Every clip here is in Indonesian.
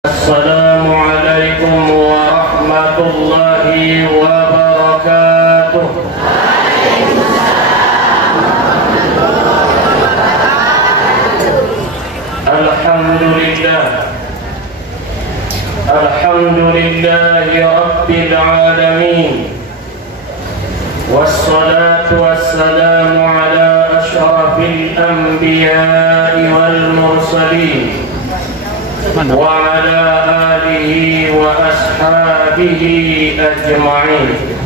Assalamualaikum warahmatullahi wabarakatuh. Alhamdulillah, alhamdulillahi rabbil alamin, wassalatu wassalamu ala asyrafil anbiya'i wal mursalin wa ala alihi wa ashabihi ajma'in.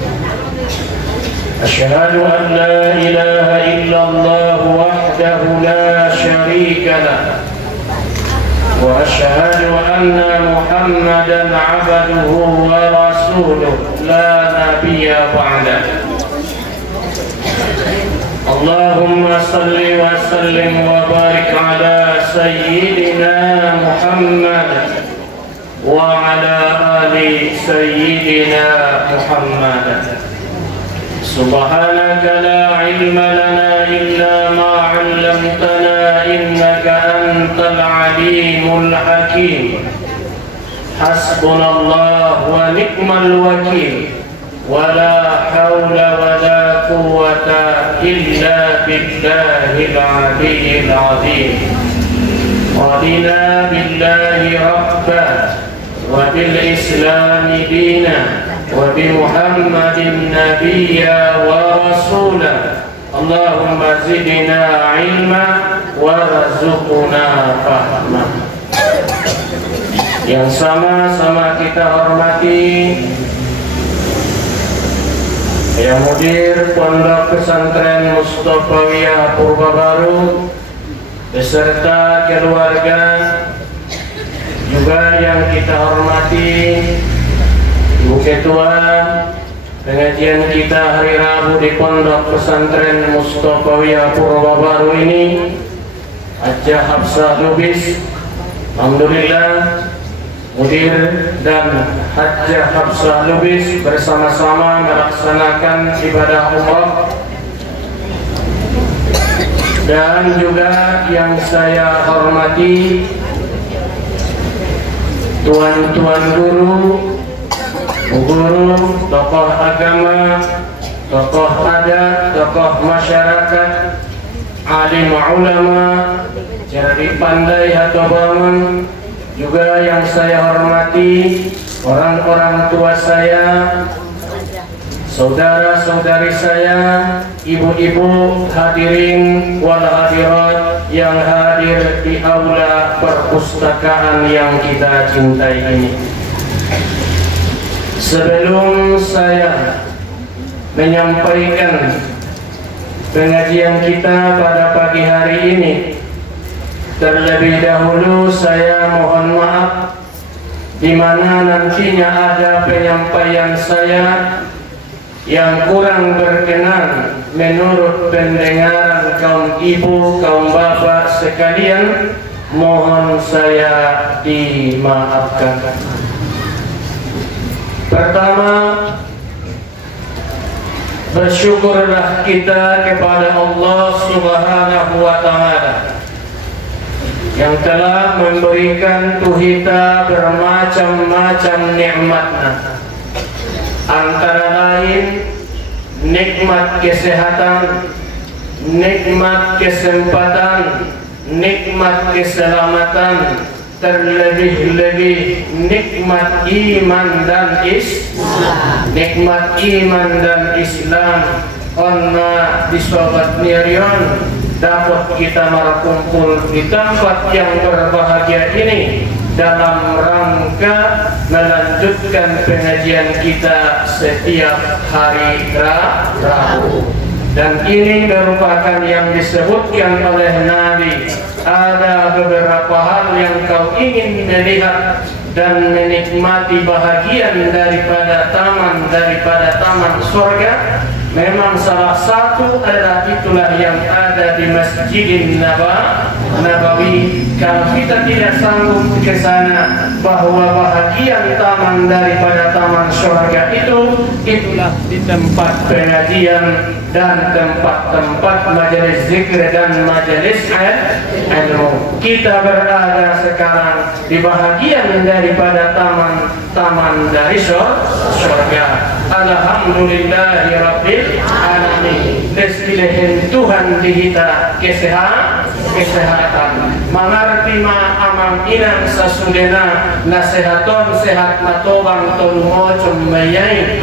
Asyhadu an la ilaha illallah wahdahu la syarika lah, wa asyhadu anna Muhammadan abduhu wa rasuluh la nabiyya ba'dah. Allahumma salli wa sallim wa barik ala sayyidina Muhammad wa ala ali sayyidina Muhammad. Subhanaka la ilma lana illa ma 'allamtana innaka antal alimul hakim. Hasbunallah wa ni'mal wakil, wa la hawla wa la quwwata illa billahil aliyyil azim. Radina billahi rabba wa bil islami dina wa bi Muhammadin nabiyya wa rasula. Allahumma zidna ilma warzuqna fahma. Yang sama-sama kita hormati Yang Mudir Pondok Pesantren Mustofawiyah Purbabaru beserta keluarga, juga yang kita hormati Ibu Ketua pengajian kita hari Rabu di Pondok Pesantren Mustofawiyah Purbabaru ini, Hajjah Hafsah Lubis. Alhamdulillah, Mudir dan Hajjah Hafsah Lubis bersama-sama melaksanakan ibadah umrah. Dan juga yang saya hormati tuan-tuan guru, tokoh agama, tokoh adat, tokoh masyarakat, alim ulama, cerdik pandai atau bangun. Juga yang saya hormati orang-orang tua saya, saudara-saudari saya, ibu-ibu, hadirin wal hadirat yang hadir di aula perpustakaan yang kita cintai ini. Sebelum saya menyampaikan pengajian kita pada pagi hari ini, terlebih dahulu saya mohon maaf di mana nantinya ada penyampaian saya yang kurang berkenan menurut pendengaran kaum ibu, kaum bapak sekalian. Mohon saya dimaafkan. Pertama, bersyukurlah kita kepada Allah Subhanahu wa Ta'ala yang telah memberikan kita bermacam-macam nikmatnya. Antara lain nikmat kesehatan, nikmat kesempatan, nikmat keselamatan, terlebih-lebih nikmat iman dan Islam. Nikmat iman dan Islam karena di Sobat Mirion dapat kita berkumpul di tempat yang berbahagia ini dalam rangka melanjutkan pengajian kita setiap hari Rabu. Dan ini merupakan yang disebutkan oleh Nabi. Ada beberapa hal yang kau ingin melihat dan menikmati bahagian daripada taman surga. Memang salah satu adalah itulah yang ada di Masjidin Nabawi. Kalau kita tidak sanggup ke sana, bahwa bahagian taman daripada taman surga itulah di tempat pengajian dan tempat-tempat majelis zikir dan majelis ilmu. Kita berada sekarang di bahagian daripada taman dari surga. Alhamdulillahirabbil alamin. Desilehin Tuhan dihita kesehatan. Mengerti ma amang inang sasudena nasehaton sehat matobang tolumocom mayai.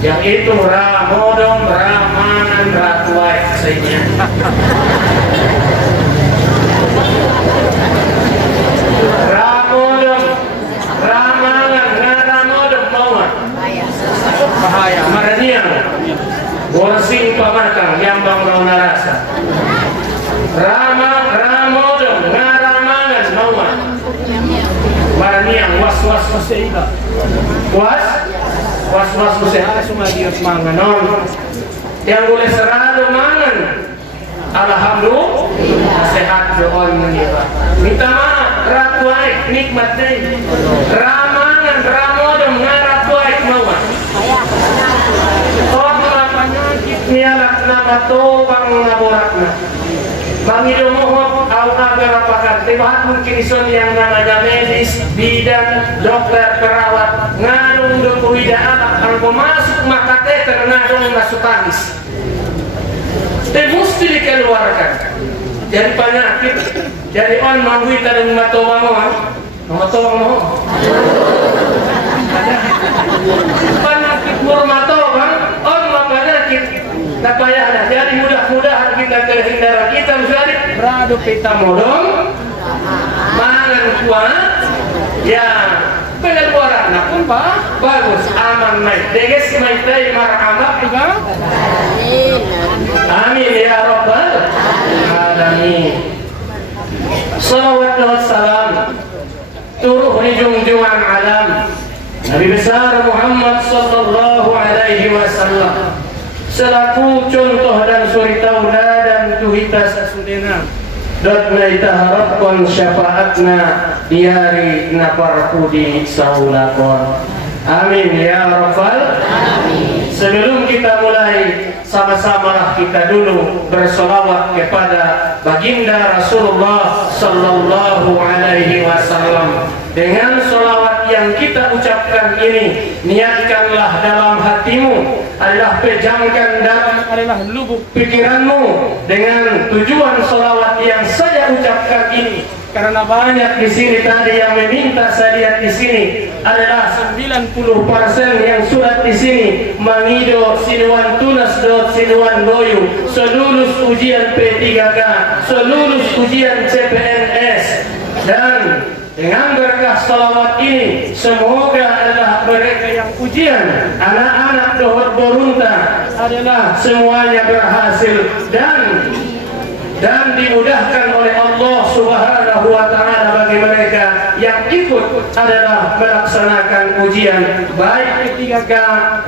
Yang itu ramodom ramanan ratuai saja. Ramodom ramanan ngaramodom mauan. Bahaya. Maraniang. Borsing pamatang yang bang narasa. Ramodom ngaramanan mauan. Maraniang was-was masaiba. Was-was usaha sumagiot manganon yang boleh selalu mangan. Alhamdulillah sehat doon mengiba. Minta maaf ratuai nikmat deh. Ramangan ramodom ngaratuai mawan. Kau penyakit nialat nama tobang naborakna. Mangidomohok agar apakah tiba mungkin ison yang namanya medis, bidan, dokter, perawat ngadung duku tidak anak kalau masuk maka teter ngadung masuk tangis. Itu mesti dikeluarkan. Jadi penyakit, jadi on mangwita dan matobang mo. Penyakit murmatobang on penyakit. Napayana. Jadi mudah-mudahan kita terhindar kita misalnya beradu pita modong mangan kuat ya pengeluaran pun bagus aman naik deges maitai marhamat juga amin ya rabbal alamin. Salawat wa salam turuh di junjungan alam Nabi besar Muhammad sallallahu alaihi wasallam selaku contoh dan suri tauladan tuhita sasudena dotna ita harapkan syafaatna diari naparpudi saulakon. Amin ya rabbal alamin. Sebelum kita mulai, sama-samalah kita dulu bersolawat kepada baginda Rasulullah sallallahu alaihi wasallam. Dengan solawat yang kita ucapkan ini, niatkanlah dalam hatimu, adalah pejamkan dalam lubuk pikiranmu dengan tujuan solawat yang saya ucapkan ini. Karena banyak di sini tadi yang meminta saya lihat di sini adalah 90% yang surat di sini mangido sinuan tunas dot sinuan boyu, selulus ujian P3K, selulus ujian CPNS dan dengan berkah salawat ini semoga adalah mereka yang ujian anak-anak dohor borunta adalah semuanya berhasil dan dimudahkan oleh Allah Subhanahu wa taala bagi mereka yang ikut adalah melaksanakan ujian baik P3K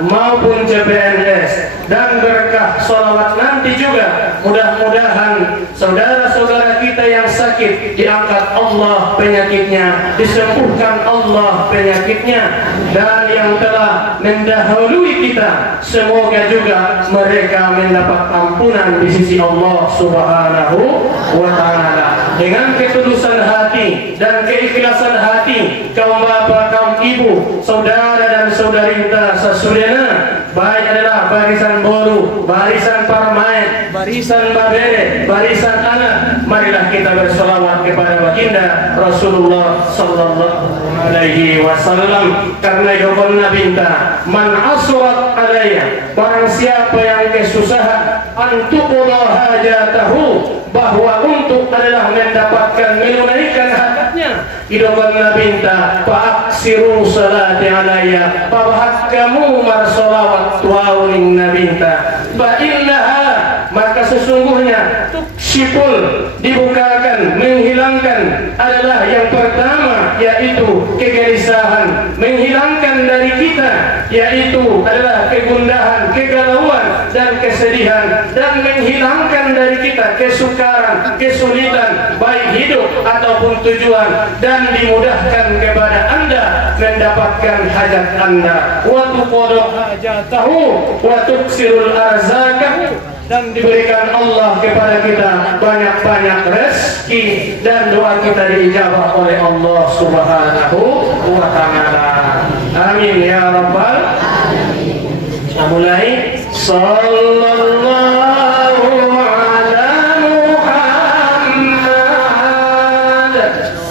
maupun CPNS. Dan berkah salawat nanti juga mudah-mudahan saudara-saudara kita yang sakit diangkat Allah penyakitnya, disembuhkan Allah penyakitnya, dan yang telah mendahului kita semoga juga mereka mendapat ampunan di sisi Allah Subhanahu wa taala. Dengan ketulusan hati dan keikhlasan hati, kaum bapak, kaum ibu, saudara dan saudari kita sesudahnya, baik adalah barisan boru, barisan parmain, barisan babere, barisan anak, marilah kita bersolawat kepada baginda Rasulullah sallallahu alaihi wasallam. Karena Yobonna minta man asrat alaiya, barang siapa yang kesusahan antuqudha hajatahu, bahwa untuk adalah mendapatkan menunaikan hajatnya, Yobonna minta fa'aksiru salati alaiya, bahwa kamu marsolawat tuauling nabinta fa innaha sipul dibukakan, menghilangkan adalah yang pertama yaitu kegelisahan, menghilangkan dari kita yaitu adalah kegundahan, kegalauan dan kesedihan, dan menghilangkan dari kita kesukaran, kesulitan baik hidup ataupun tujuan, dan dimudahkan kepada Anda mendapatkan hajat Anda. Wa tuqadu hajatahu wa tuksirul arzakahu, dan diberikan Allah kepada kita banyak-banyak rezeki dan doa kita diijabah oleh Allah Subhanahu wa taala. Amin ya rabbal alamin. Kita mulai. Sallallahu ala Muhammad.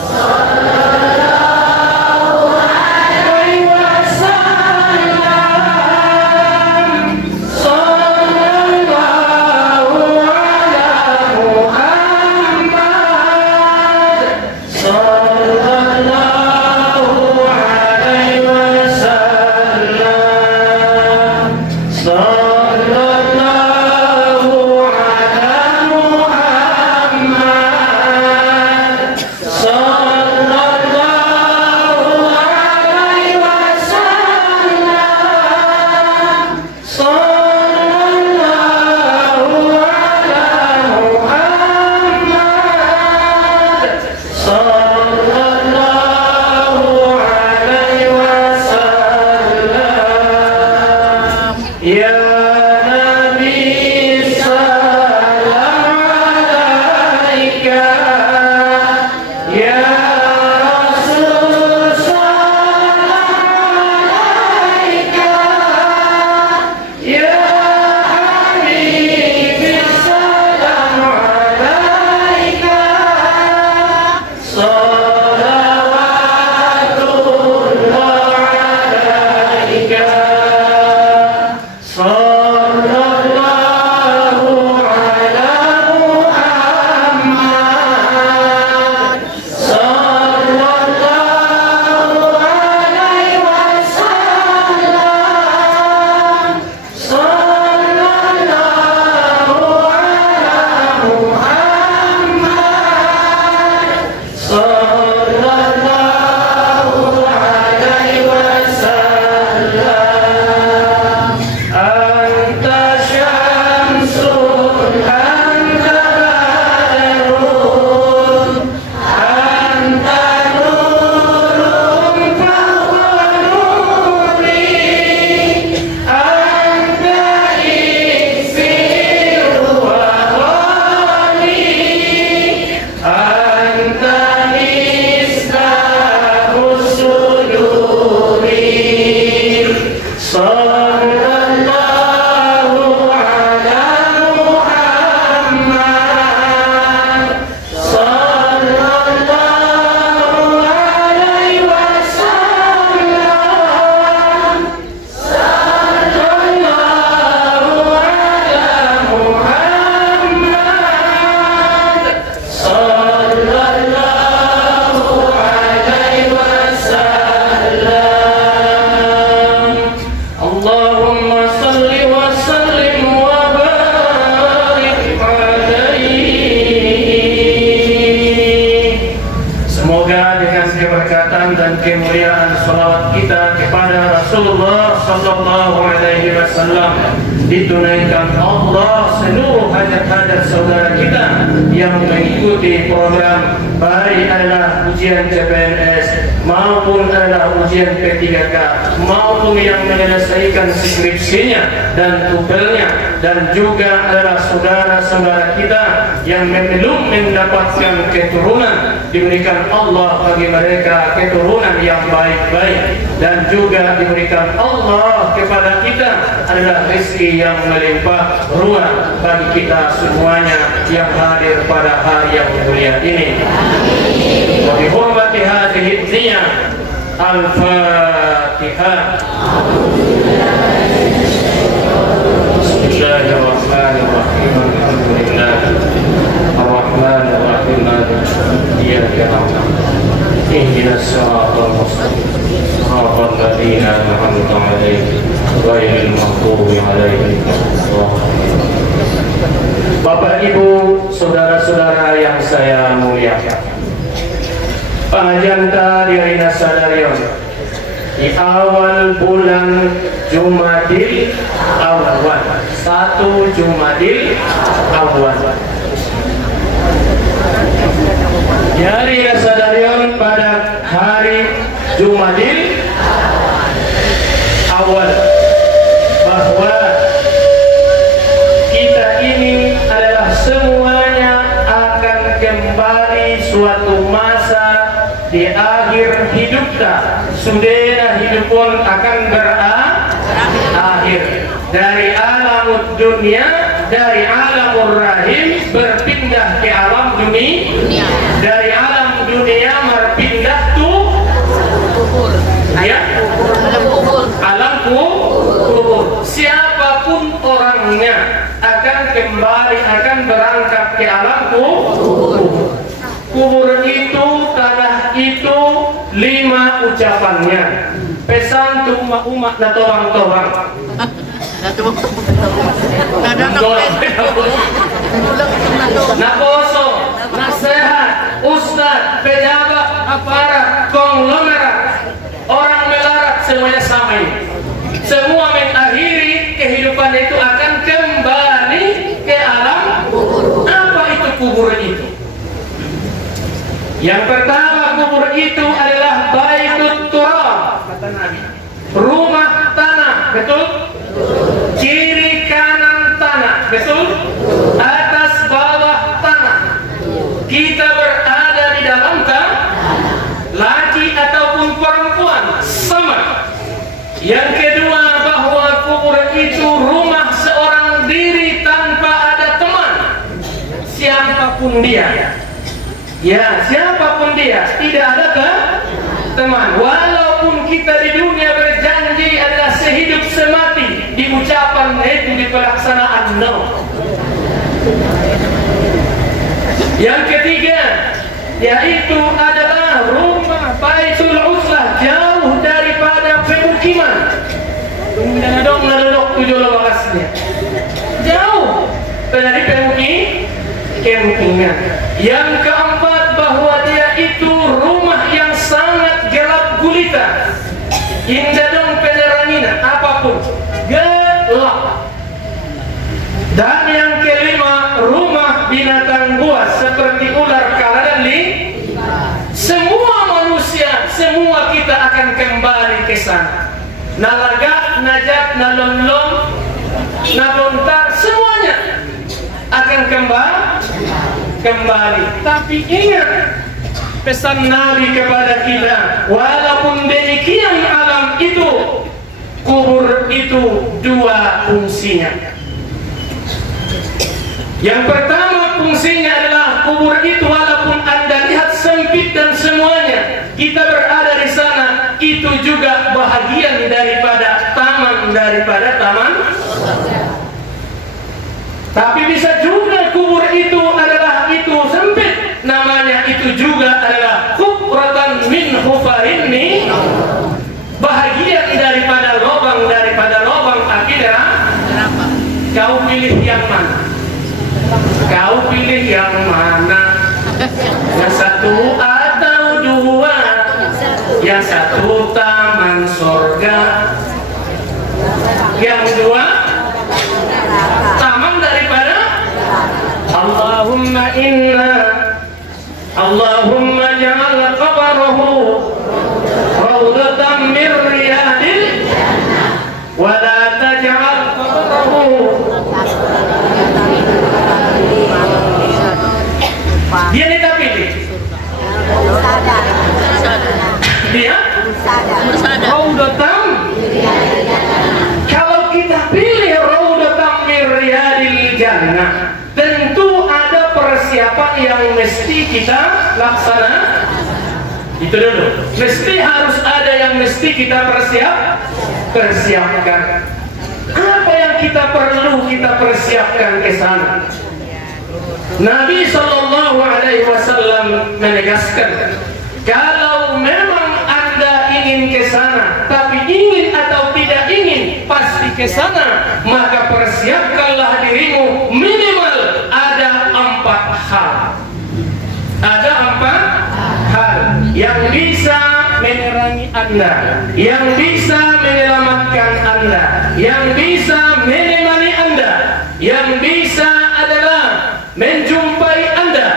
Sallallahu alaihi wasallam. Sallallahu ala Muhammad. Sallallahu alaihi wasallam. Sallallahu ala Muhammad. Sallallahu alaihi wasallam. Sallallahu ala Muhammad. Sallallahu alaihi wasallam. Ya Nabi salam alaika, ya Rasul salam alaika, ya Habibi salam alaika, salawatullah alaika. Sallallahu ala Muhammad. Sallallahu alaihi wasallam. Sallallahu ala Muhammad. Sallallahu alaihi wasallam. Anta syamsun, anta badrun, anta nurun fawqa nuri, anta iksiru wa ghali, anta misbahus suduri. Sallallahu ala Muhammad. Sallallahu alaihi wasallam. Sallallahu ala Muhammad. Sallallahu alaihi wasallam. Allahumma salli wa sallim wa barik alaihi. Semoga dengan keberkatan dan kemuliaan salawat kita kepada Rasulullah sallallahu alaihi wasallam ditunaikan Allah seluruh hajat-hajat saudara kita yang mengikuti program baik adalah ujian CPNS maupun adalah ujian P3K maupun yang menyelesaikan skripsinya dan tutelnya, dan juga adalah saudara-saudara kita yang belum mendapatkan keturunan, diberikan Allah bagi mereka keturunan yang baik-baik, dan juga diberikan Allah kepada kita adalah rezeki yang melimpah ruah bagi kita semuanya yang hadir pada hari yang mulia ini. Wa bi hurmati hadhihi niyah al-Fatihah. Bismillahirrahmanirrahim. Alhamdulillah. Ar-Rahmanir-Rahim. Iyyaka na'budu wa iyyaka nasta'in. Ihdinas siratal mustaqim. صراط الذين أنعمت عليهم غير المغضوب عليهم ولا. Bapak Ibu, saudara-saudara yang saya muliakan, pangajanta dirina sadarion di awal bulan Jumadil Awal, 1 Jumadil Awal. Dari sadarion pada hari Jumadil Awal bahwa kita ini adalah semuanya akan kembali suatu masa di akhir hidupnya. Sudahlah hidup pun akan berakhir. Dari alam dunia, dari alamur rahim berpindah ke alam dunia. Dari alam dunia berpindah kubur. Ya, alam kubur. Siapapun orangnya akan kembali, akan berangkat ke alam kubur. Kubur itu, tanah itu, 5 ucapannya. Pesan tuh umat na tobang-tobang. Na poso, nasihat, ustad, pejabat, aparat, konglomerat, orang melarat, semuanya sama ini. Semua mengakhiri kehidupan itu akan kembali ke alam kubur. Apa itu kubur itu? Yang pertama, kubur itu adalah baitut turab, kata Nabi. Rumah tanah, betul? Kiri kanan tanah, betul? Atas bawah tanah. Kita berada di dalam tanah, laki ataupun perempuan sama. Yang kedua, bahwa kubur itu rumah seorang diri tanpa ada teman. Siapapun dia, ya siapapun dia, tidak ada teman. Walaupun kita di dunia berjanji adalah sehidup semati, di ucapan itu, di pelaksanaan no. Yang ketiga, yaitu adalah rumah baitul uzlah, jauh daripada pemukiman. Jauh dari pemukiman. Yang keempat, bahwa dia itu rumah yang sangat gelap gulita. Indah dong peneranginan apapun, gelap. Dan yang kelima, rumah binatang buas seperti ular, kala dan semua manusia, semua kita akan kembali ke sana. Nalaga, najat, nalomlom, nabontar, semuanya akan kembali. Tapi ingat pesan Nabi kepada kita, walaupun demikian alam itu, kubur itu 2 fungsinya. Yang pertama fungsinya adalah kubur itu walaupun Anda lihat sempit dan semuanya, kita berada di sana, itu juga bahagian daripada taman Tapi bisa juga kubur itu adalah itu sempit, namanya itu juga adalah hukratan min hufarinni, bahagian daripada lubang api neraka. Kau pilih yang mana? Kau pilih yang mana? Yang satu atau 2? Yang satu taman surga, yang 2 taman daripada Allahumma ja'al qabrahu rawdatan min riyadil wa la taj'al qabrahu. Dia kita pilih. Dia rawdatan. Kalau kita pilih rawdatan min riyadil jannah, tentu ada persiapan yang mesti kita laksanakan. Itu dulu. Mesti harus ada yang mesti kita persiapkan. Apa yang kita perlu kita persiapkan ke sana? Nabi Shallallahu Alaihi Wasallam menegaskan, kalau memang Anda ingin ke sana, ke sana, maka persiapkanlah dirimu minimal ada 4 hal. Ada 4 hal yang bisa menerangi Anda, yang bisa menyelamatkan Anda, yang bisa menemani Anda, yang bisa adalah menjumpai Anda.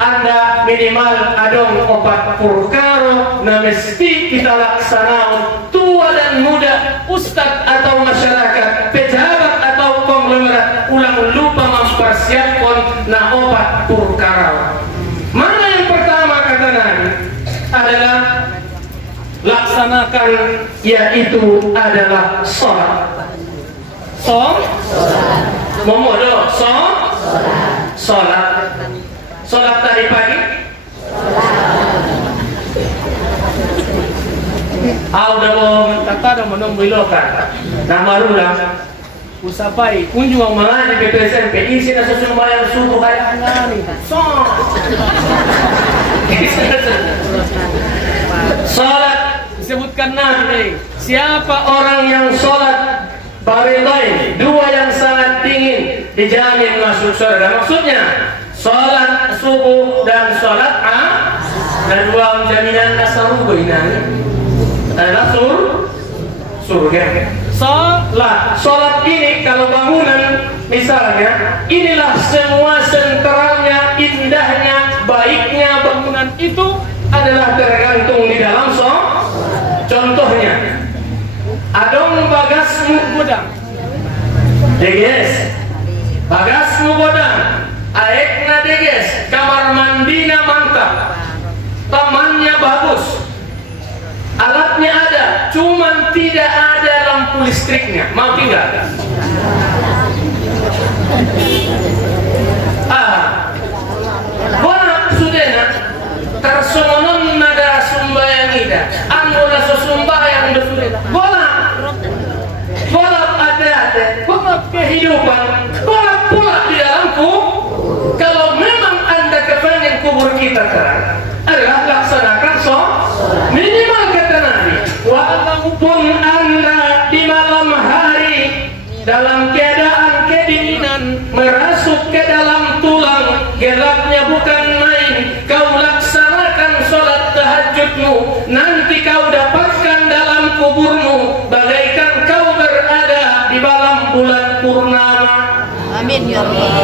Anda minimal adong 4 perkara na mesti kita laksanakan, tua dan muda, ustadz atau masyarakat, pejabat atau konglomerat, ulang lupa mempersiapkan na 4 perkara. Mana yang pertama kata Nabi adalah laksanakan, yaitu adalah sholat. Memodo sholat. Sholat tadi pagi. Udah mau kata dah menunggu ilokan. Nama rulang. Usapai kunjung mengaji ke SMP. Isi nasa sembahyang subuh kayak angani. Sholat disebutkan Nabi. Siapa orang yang sholat fardhain, 2 yang sangat tinggi, dijamin masuk surga. Maksudnya sholat subuh dan sholat dan 2 jaminan nasarugo ini adalah surga. Sholat ini kalau bangunan misalnya, inilah semua senterangnya, indahnya, baiknya bangunan itu adalah tergantung di dalam sholat. Contohnya, adong bagasmu godang, deges, bagasmu godang, aekna deges, kamar mandina mantap, tamannya bagus, alatnya ada, cuman tidak ada lampu listriknya, mau tinggal? Bona sudena tersonon nada sumbayang ida, anggona sumbayang besudena, bona hati-hati, bona kehidupan, bona pula di dalamku. Kalau memang Anda kepengen kubur kita terang, adalah laksanakan minimal kata Nabi, walaupun Anda di malam hari dalam keadaan kedinginan merasuk ke dalam tulang, gelapnya bukan main, kau laksanakan sholat tahajudmu, nanti kau dapatkan dalam kuburmu bagaikan kau berada di malam bulan purnama. Amin ya Allah.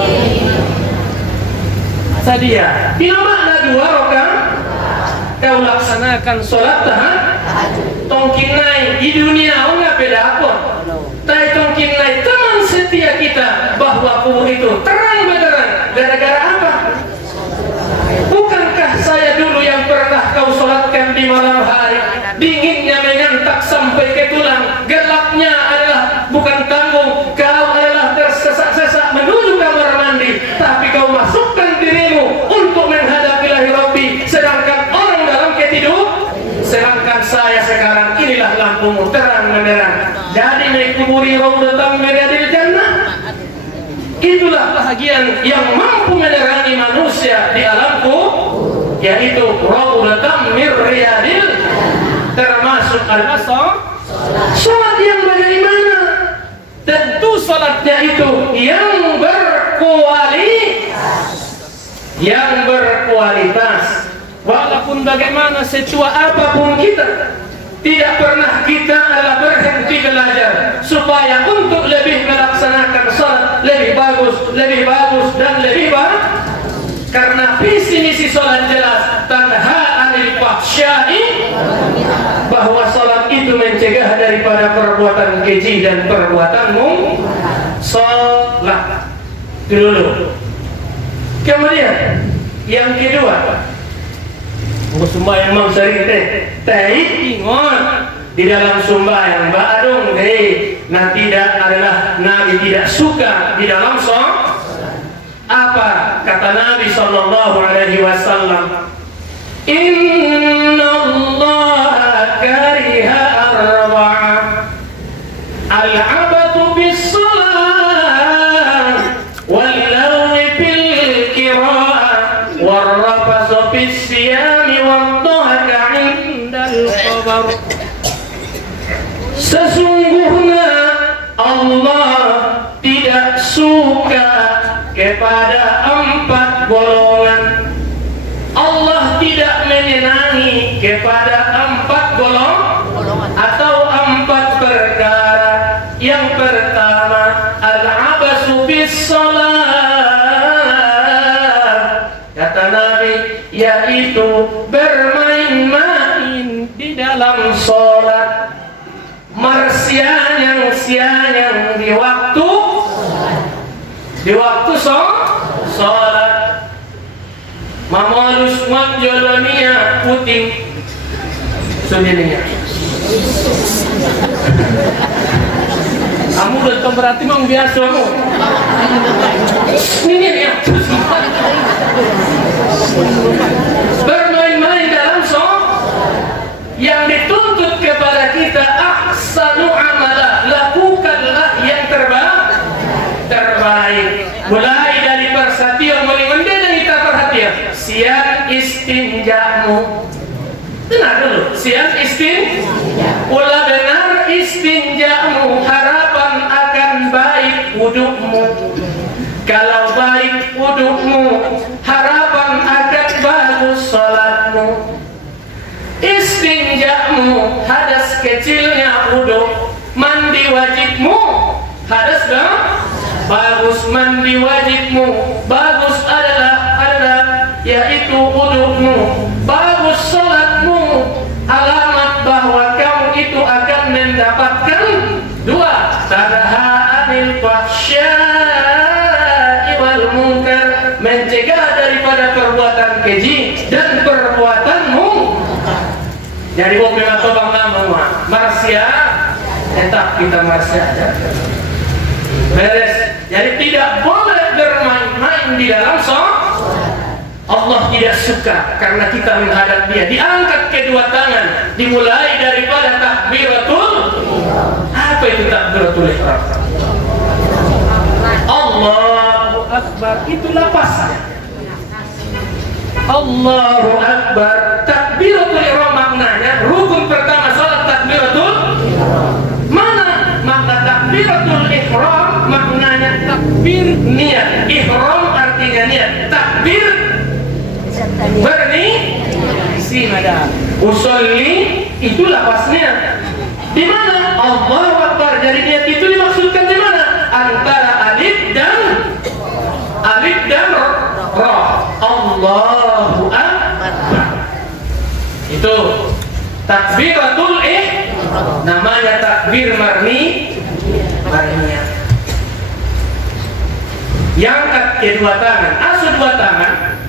Sadia, bila makna 2 rakaat kau laksanakan sholat tahajud. Tongkinai di dunia nggak beda apa. Tapi tongkinai teman setia kita bahwa kubur itu terang benderang. Gara-gara apa? Bukankah saya dulu yang pernah kau sholatkan di malam hari, dinginnya menyentak sampai ke tulang, gelapnya adalah bukan tanggung, kau adalah tersesak-sesak menuju kamar mandi, tapi kau masukkan dirimu untuk menghadapi lahir Rabbi, sedangkan orang dalam ketidur. Sedangkan saya sekarang inilah lampumu terang menerang. Jadi mengkuburi raudhatan min jannah. Itulah bahagian yang mampu menerangi manusia di alamku, yaitu raudhatan min riyadil, termasuk al-asar. Salat yang bagaimana? Tentu salatnya itu yang berkualitas. Walaupun bagaimana setua apapun kita, tidak pernah kita adalah berhenti belajar supaya untuk lebih melaksanakan salat lebih bagus dan lebih baik. Karena visi misi salat jelas, tanha anil fahsya'i, bahwa salat itu mencegah daripada perbuatan keji dan perbuatan salat dulu. Kemudian yang kedua, sembahyang mang sering teh ingon di dalam sembahyang baadong nah tidak adalah Nabi tidak suka di dalam sholat. Apa kata Nabi sallallahu alaihi wasallam? Inna Allah kariha arba'a, al-abatu bis salat, wal lawi bil qira'ah, wal rafasu bis siyam. Sesungguhnya Allah tidak suka kepada 4 golongan. Allah tidak menyenangi kepada 4 golongan atau 4 perkara. Yang pertama, al-abasu bis salat, kata Nabi, yaitu bermain-main di dalam sholat, marsianyang-sianyang di waktu sholat, mamolus manjolonia puting sendirinya. Kamu belum berarti mau biasa kamu. Ini ya. Bermain-main dalam yang dituntut kepada kita ahsanu amala, lakukanlah yang terbaik. Mulai dari persatian mulai dan kita perhatian. Siang istinjamu. Benar dulu. Siang Ula benar istinjamu, harapan akan baik wudukmu. Kalau baik wudukmu, harapan akan bagus salatmu. Istinjamu, hadas kecilnya wuduk. Mandi wajibmu, hadas bagus. Mandi wajibmu bagus adalah yaitu wudukmu. Bagus salatmu, alamat bahwa kamu itu akan mendapatkan 2, tanha anil fahsya'i wal munkar, mencegah daripada perbuatan keji dan perbuatan munkar. Jadi mobil atau bang nama marsia, tetap kita marsia aja. Beres. Jadi tidak boleh bermain-main di dalam sholat. Allah tidak suka karena kita menghadap Dia. Diangkat kedua tangan, dimulai daripada takbiratul. Apa itu takbiratul ihram? Allahu Akbar, itu lapasnya. Allahu Akbar, takbiratul ihram maknanya rukun pertama salat takbiratul. Mana makna takbiratul ihram? Maknanya takbir niat. Ihram artinya niat. Takbir si madam usolli, itu lapasnya. Di mana Allahu Akbar? Jadi niat itu dimaksudkan di mana? Antara alif dan ra. Allahu Akbar. Itu takbiratul namanya takbir marniyah. Yang kedua tangan, asuh 2 tangan.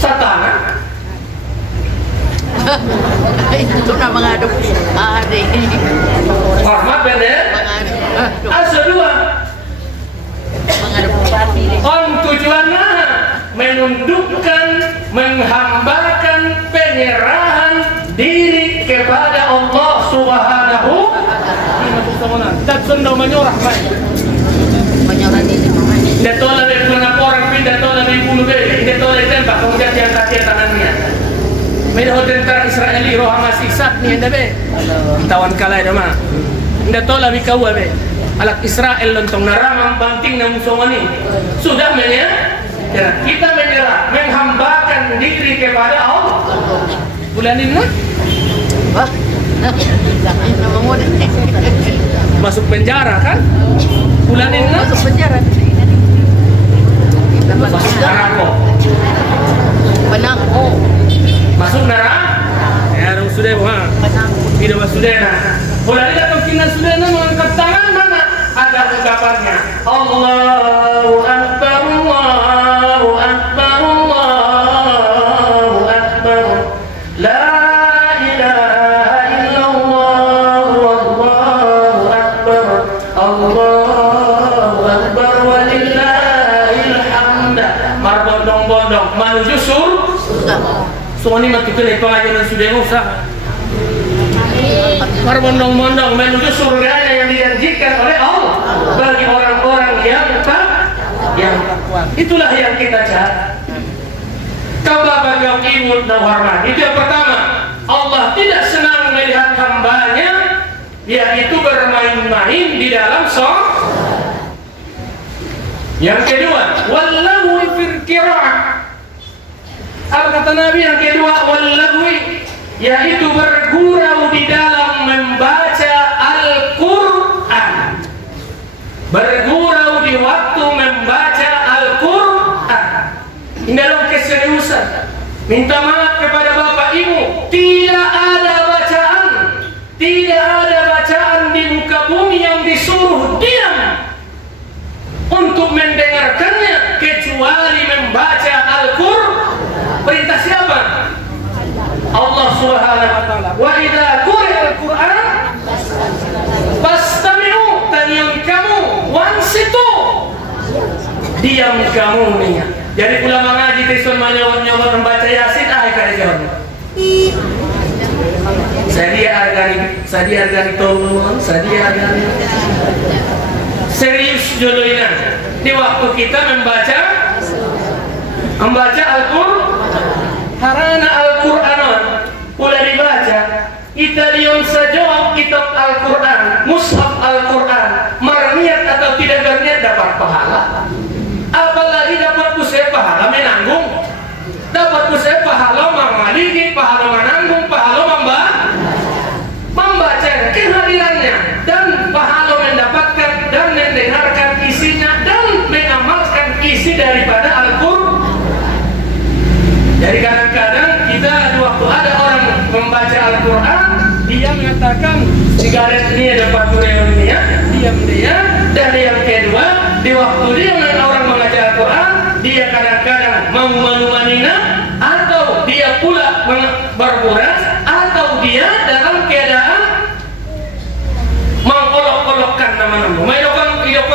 Satangan itu nama mengaduk adik hormat bener. Asa 2 mengaduk sapi. Tujuannya menundukkan, menghambakan, penyerahan diri kepada Allah Subhanahu wa taala. Dan sundau menyorah menyorah diri. Dato lebih pernah orang pindah, dato lebih bulu beli, dato lebih tembak, kemudian dia kaki tangannya. Mereka tentara Israeli roh masih sat ni anda be. Tawan kalai dama. Dato lebih kau be. Alak Israel lontong naramang banting na musuh ni. Sudah menyerah. Kita menyerah, menghambakan diri kepada Allah. Bulanin na? Wah, nama muda. Masuk penjara kan? Bulanin na? Masuk penjara. Masuk neraka. Penangko. Masuk neraka? Ya, dong sudah ha. Tidak masuk sudah. Boleh datang kina sudah mengangkat tangan mana? Ada ungkapannya. Allahu Akbar, Allahu Akbar, Allahu Akbar. La ilaha illallah, Allahu Akbar, Allahu Akbar, walillahil hamd. Marbondong-bondong menuju surga. Soalnya mati kena pelajaran sudah usah. Berbondong-bondong menuju surga yang dijanjikan oleh Allah bagi orang-orang yang takwa. Itulah yang kita cari. Kalau bagi ibu dan hormat, itu yang pertama. Allah tidak senang melihat hambanya yaitu bermain-main di dalam sholat. Yang kedua, wallahwi fil qiraah. Apa kata Nabi yang kedua? Wallahwi, yaitu bergurau di dalam membaca Al-Quran. Bergurau di waktu membaca Al-Quran. Ini dalam keseriusan. Minta maaf kepada Bapak Ibu, tidak ada bacaan di muka bumi yang disuruh diam untuk mendengarkannya kecuali membaca Al-Quran. Perintah siapa? Allah Subhanahu wa taala. Wa idza quri'a Al-Quran fastami'u, diam kamu, wansitu, diam kamu nih. Jadi ulama ngaji tisun nyawat membaca Yasin kali jawab. Saya hargani tolong, serius jodohnya di waktu kita membaca Al-Quran. Karena Al-Quran udah dibaca, kita lihat saja kitab Al-Quran, mushaf Al-Quran, berniat atau tidak berniat dapat pahala. Apalagi dapat pusat pahala menanggung, dapat pusat pahala mengalih, pahala menanggung, pahala membaca kehadirannya, dan pahala mendapatkan dan mendengarkan isinya dan mengamalkan isi daripada Al-Quran. Jadi kadang-kadang kita waktu ada orang membaca Al-Quran, dia mengatakan sigaret ini dapat dunia, diam dia. Dan yang kedua, di waktu dia orang membaca Al-Quran, dia kadang-kadang mau manina, atau dia pula berburas, atau dia dalam keadaan mengolok-olokkan nama-nama. Mayokon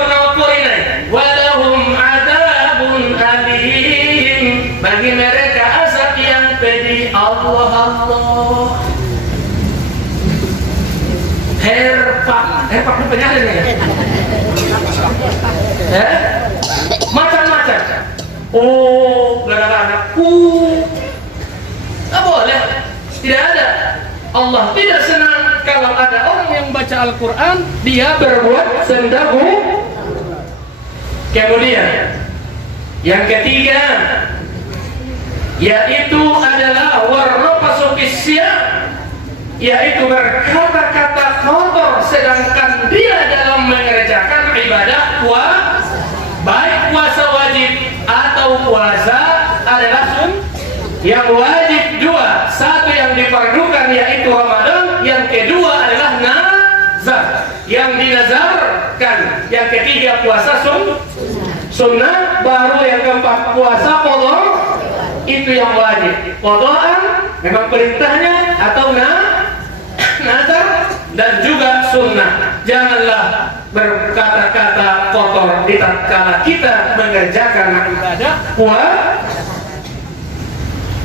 nama Qur'an. Walahum adabun alim. Bagi mereka azab yang pedih. Allah. Herpak itu penyakit ya? Macam-macam. Anak-anakku. Tak boleh. Tidak ada. Allah tidak senang kalau ada orang yang baca Al-Quran, dia berbuat sendahu. Kemudian yang ketiga, yaitu adalah warrafasukisya, yaitu berkata-kata kotor sedangkan dia dalam mengerjakan ibadah baik puasa wajib atau puasa adalah yang wajib dua, satu yang diperlukan yaitu Ramadan, yang kedua adalah nazar yang dinazarkan, yang ketiga puasa sunnah, baru yang keempat puasa qadha, itu yang wajib. Qadhaan memang perintahnya atau nazar, dan juga sunnah. Janganlah berkata-kata kotor di tatkala kita mengerjakan ibadah puasa.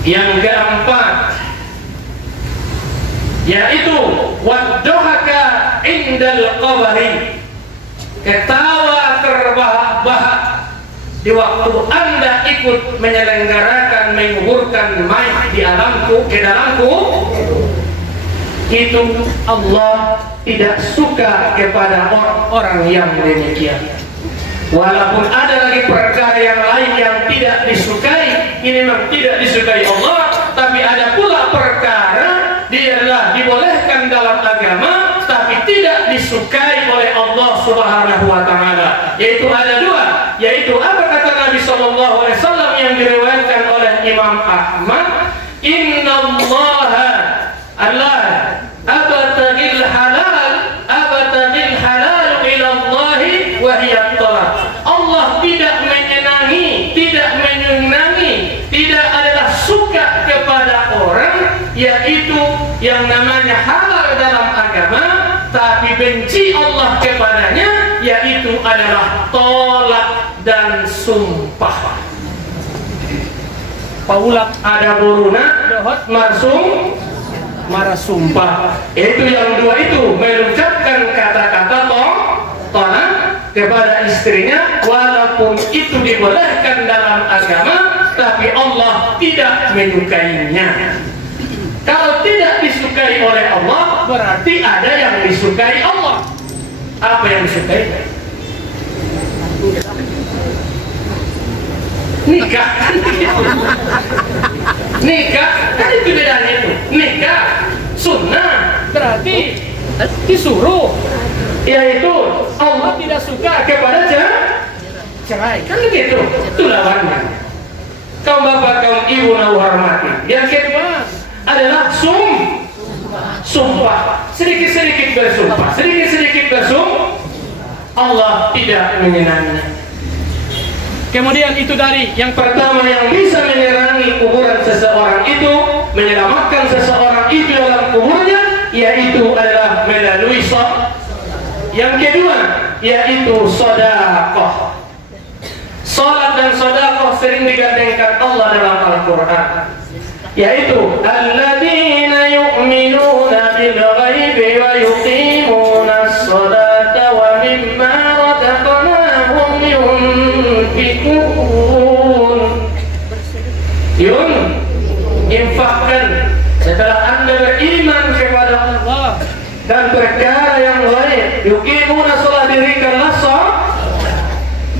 Yang keempat, yaitu waddohaka indal qabri, ketawa terbahak-bahak di waktu Anda ikut menyelenggarakan menguburkan mayat di dalamku, itu Allah tidak suka kepada orang-orang yang demikian. Walaupun ada lagi perkara yang lain yang tidak disukai, ini memang tidak disukai Allah, tapi ada pula perkara dia adalah dibolehkan dalam agama, tapi tidak disukai oleh Allah Subhanahu wa taala. Yaitu ada dua, yaitu apa kata Nabi sallallahu alaihi wasallam yang diriwayatkan oleh Imam Ahmad, "Innallaha Allah abtagil halal ila Allah wa hiya talaq." Allah tidak menyenangi, tidak adalah suka kepada orang yaitu yang namanya halal dalam agama, tapi benci Allah kepadanya yaitu adalah tolak dan sumpah. Paulak ada boruna dohot marah sumpah. Itu yang dua itu mengucapkan kata-kata tolak kepada istrinya, walaupun itu dibolehkan dalam agama, tapi Allah tidak menyukainya. Kalau tidak disukai oleh Allah, berarti ada yang disukai Allah. Apa yang disukai? Nikah. Nikah kan itu bedanya itu. Nikah sunnah berarti disuruh, yaitu Allah tidak suka kepada cerai. Kan begitu. Itu lawannya. Kaum bapak, kaum ibu nau hormati. Yang kedua adalah sumpah. Sedikit-sedikit bersumpah. Sedikit-sedikit bersumpah. Allah tidak menyenanginya. Kemudian itu dari yang pertama yang bisa menerangi kuburan seseorang itu, menyelamatkan seseorang itu dalam kuburnya, yaitu adalah melalui salat. Yang kedua yaitu sedekah. Salat dan sedekah sering digandengkan Allah dalam Al-Quran, yaitu alladzina yu'minuna bil ghaibi wa yuqimuna as-salata wa mimma razaqnahum infakkan setelah Anda beriman kepada Allah dan perkara yang lain, yuqimuna shalah, dirikanlah shalah,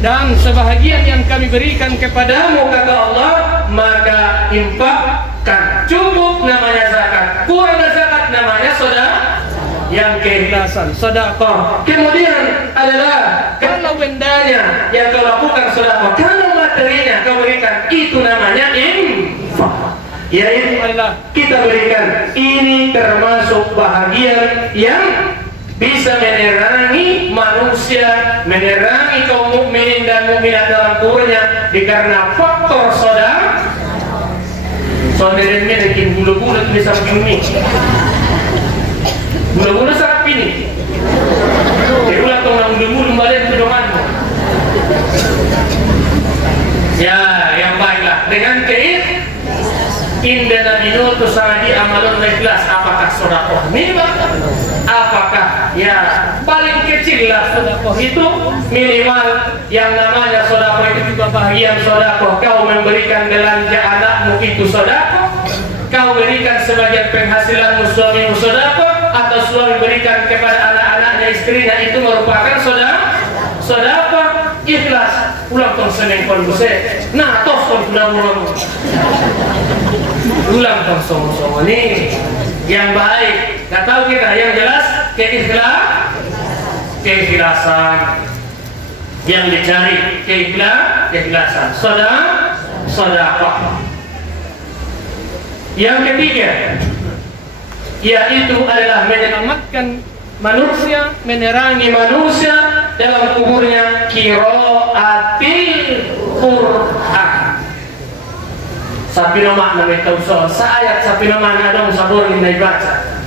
dan sebahagian yang kami berikan kepadamu kata Allah, maka infakkan. Cukup namanya zakat, kurang zakat namanya sedekah. Yang keikhlasan, sedekah. Kemudian adalah kalau bendanya yang kau lakukan sedekah, kalau materinya kau berikan, itu namanya infak. Yaitu adalah kita berikan. Ini termasuk bahagian yang bisa menerangi manusia, menerangi kaum mukminin dan mukminat dalam kuburnya, dikarenakan faktor sedekah. Soalnya bikin bulu-bulu bisa begini. Bulu-bulu sangat ini. Diulang tong bulu-bulu balik ke domanmu. Ya, yang baiklah dengan indah Nabi Nuh tu sangat amalun ikhlas. Apakah sedekah minimal? Apakah ya paling kecil lah sedekah itu minimal? Yang namanya sedekah itu juga bahagian sedekah. Kau memberikan belanja anakmu itu sedekah. Kau berikan sebagian penghasilanmu suamimu sedekah, atau suami berikan kepada anak-anaknya, istrinya, itu merupakan sedekah. Ikhlas. Ulang tong seneng kon buse. Nah, tos kon ulang. Ulang tong songo-songo nih yang baik. Gak tahu kita, yang jelas keikhlasan yang dicari, keikhlasan. Sedekah. Yang ketiga yaitu adalah menyelamatkan manusia, menerangi manusia dalam kuburnya, qiraatil Quran. Sapi nama namanya tahu soal seayat sapi nama nadong sabur ini baca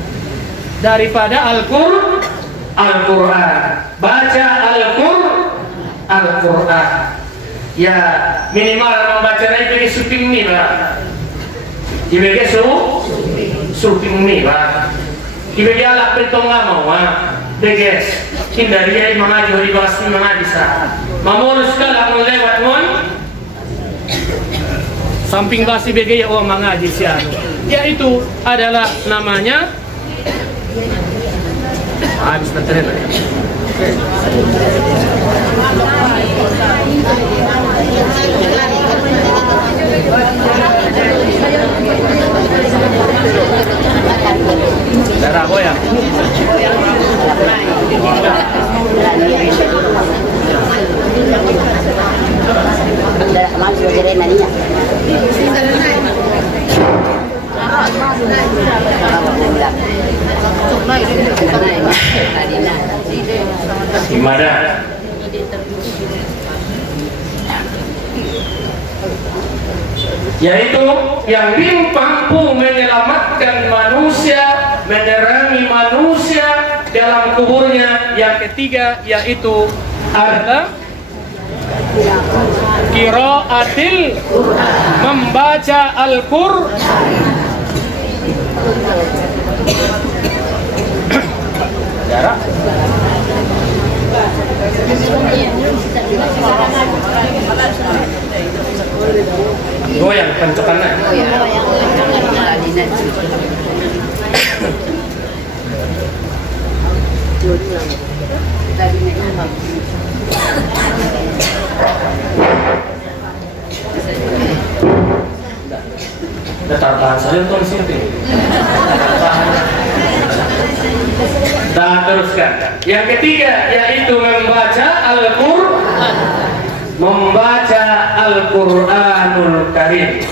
daripada Al-Quran, baca Al-Quran. Ya minimal membaca ini syuting nih pak. Dibagi syuting nih pak. Dibagi alat petong lama pak. Deges. Hindari ya mengaji di bawah mengaji sah. Mamurus kalau lewat mon. Samping basi BG ya uang mengaji siapa? Yaitu adalah namanya habis baterai. Darah goyang. Darah masuk dari nanya. Gimana? Yaitu yang mampu menyelamatkan manusia, menerangi manusia dalam kuburnya. Yang ketiga yaitu adalah qiraatil, membaca Al-Qur'an. Jarak goyang pencekannya. Tadi naik Tahan saja untuk di sini. Nah, teruskan. Yang ketiga yaitu membaca Al-Qur'an. Membaca Al-Qur'anul Karim.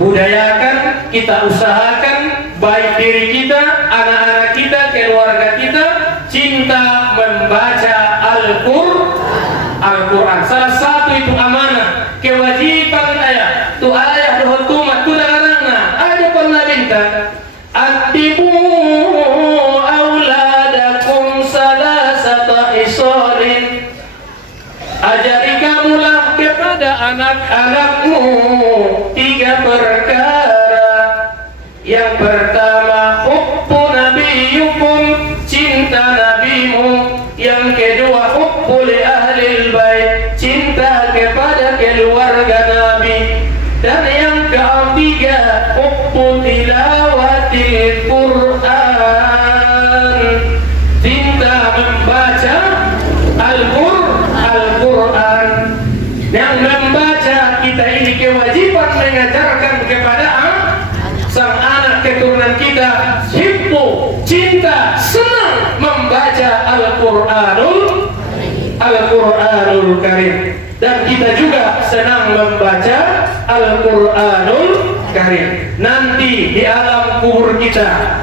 Budayakan, kita usahakan baik diri kita, anak-anak kita, keluarga kita cinta membaca Al-Qur'an. Salah satu itu amanah, kewajiban ayah. Tu ayah doh tumat tu darana. Ada pernah minta Atibu auladakum salasata isolin. Ajari kamulah kepada anak-anakmu 3 perkara. Yang pertama, hubbu nabiyukum, cinta nabimu. Yang kedua, hubbu li ahlil bait, cinta kepada keluarga Nabi. Dan yang ketiga, hubbu tilawatil Qur'an, cinta membaca Al-Qur'an. Yang membaca kita ini kewajiban mengajarkan kepada sang anak keturunan kita hibbu, cinta, senang membaca Al-Qur'anul Karim. Dan kita juga senang membaca Al-Qur'anul Karim. Nanti di alam kubur kita,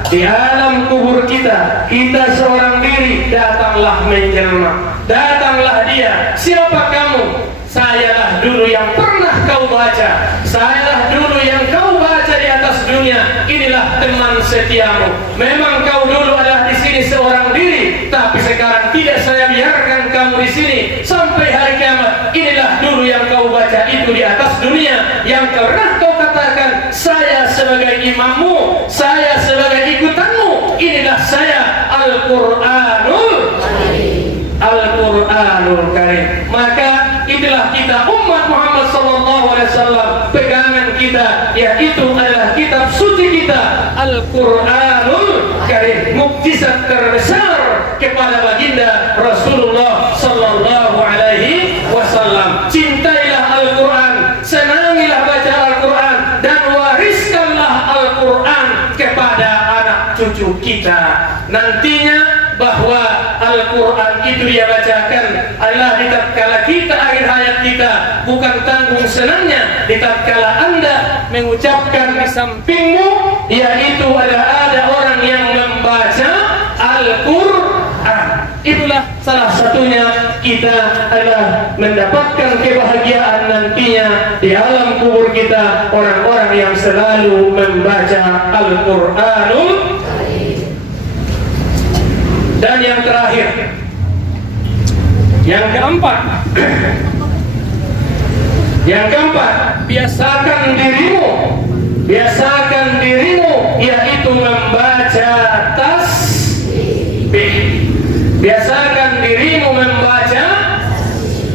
kita seorang diri, datanglah menjelma. Datanglah dia. Siapa kamu? Sayalah dulu yang pernah kau baca. Sayalah dulu yang kau baca di atas dunia. Inilah teman setiamu. Memang kau dulu adalah di sini seorang diri, tapi sekarang tidak saya biarkan kamu di sini sampai hari kiamat. Inilah dulu yang kau baca itu di atas dunia, yang pernah kau katakan saya sebagai imammu, saya sebagai ikutanmu. Inilah saya Al-Qur'anul Karim. Maka itulah kita umat Muhammad SAW, pegangan kita yaitu adalah kitab suci kita Al-Qur'anul Karim, mukjizat terbesar kepada baginda Rasulullah SAW. Cintailah Al-Quran, senangilah baca Al-Quran, dan wariskanlah Al-Quran kepada anak cucu kita nantinya. Bahwa Al-Quran itu dia bacakan adalah di tatkala kita akhir hayat kita, bukan tanggung senangnya di tatkala Anda mengucapkan di sampingmu, yaitu ada orang yang membaca Al-Quran. Itulah salah satunya kita adalah mendapatkan kebahagiaan nantinya di alam kubur kita, orang-orang yang selalu membaca Al-Quranul. Dan yang terakhir, yang keempat, biasakan dirimu yaitu membaca tasbih. Biasakan dirimu membaca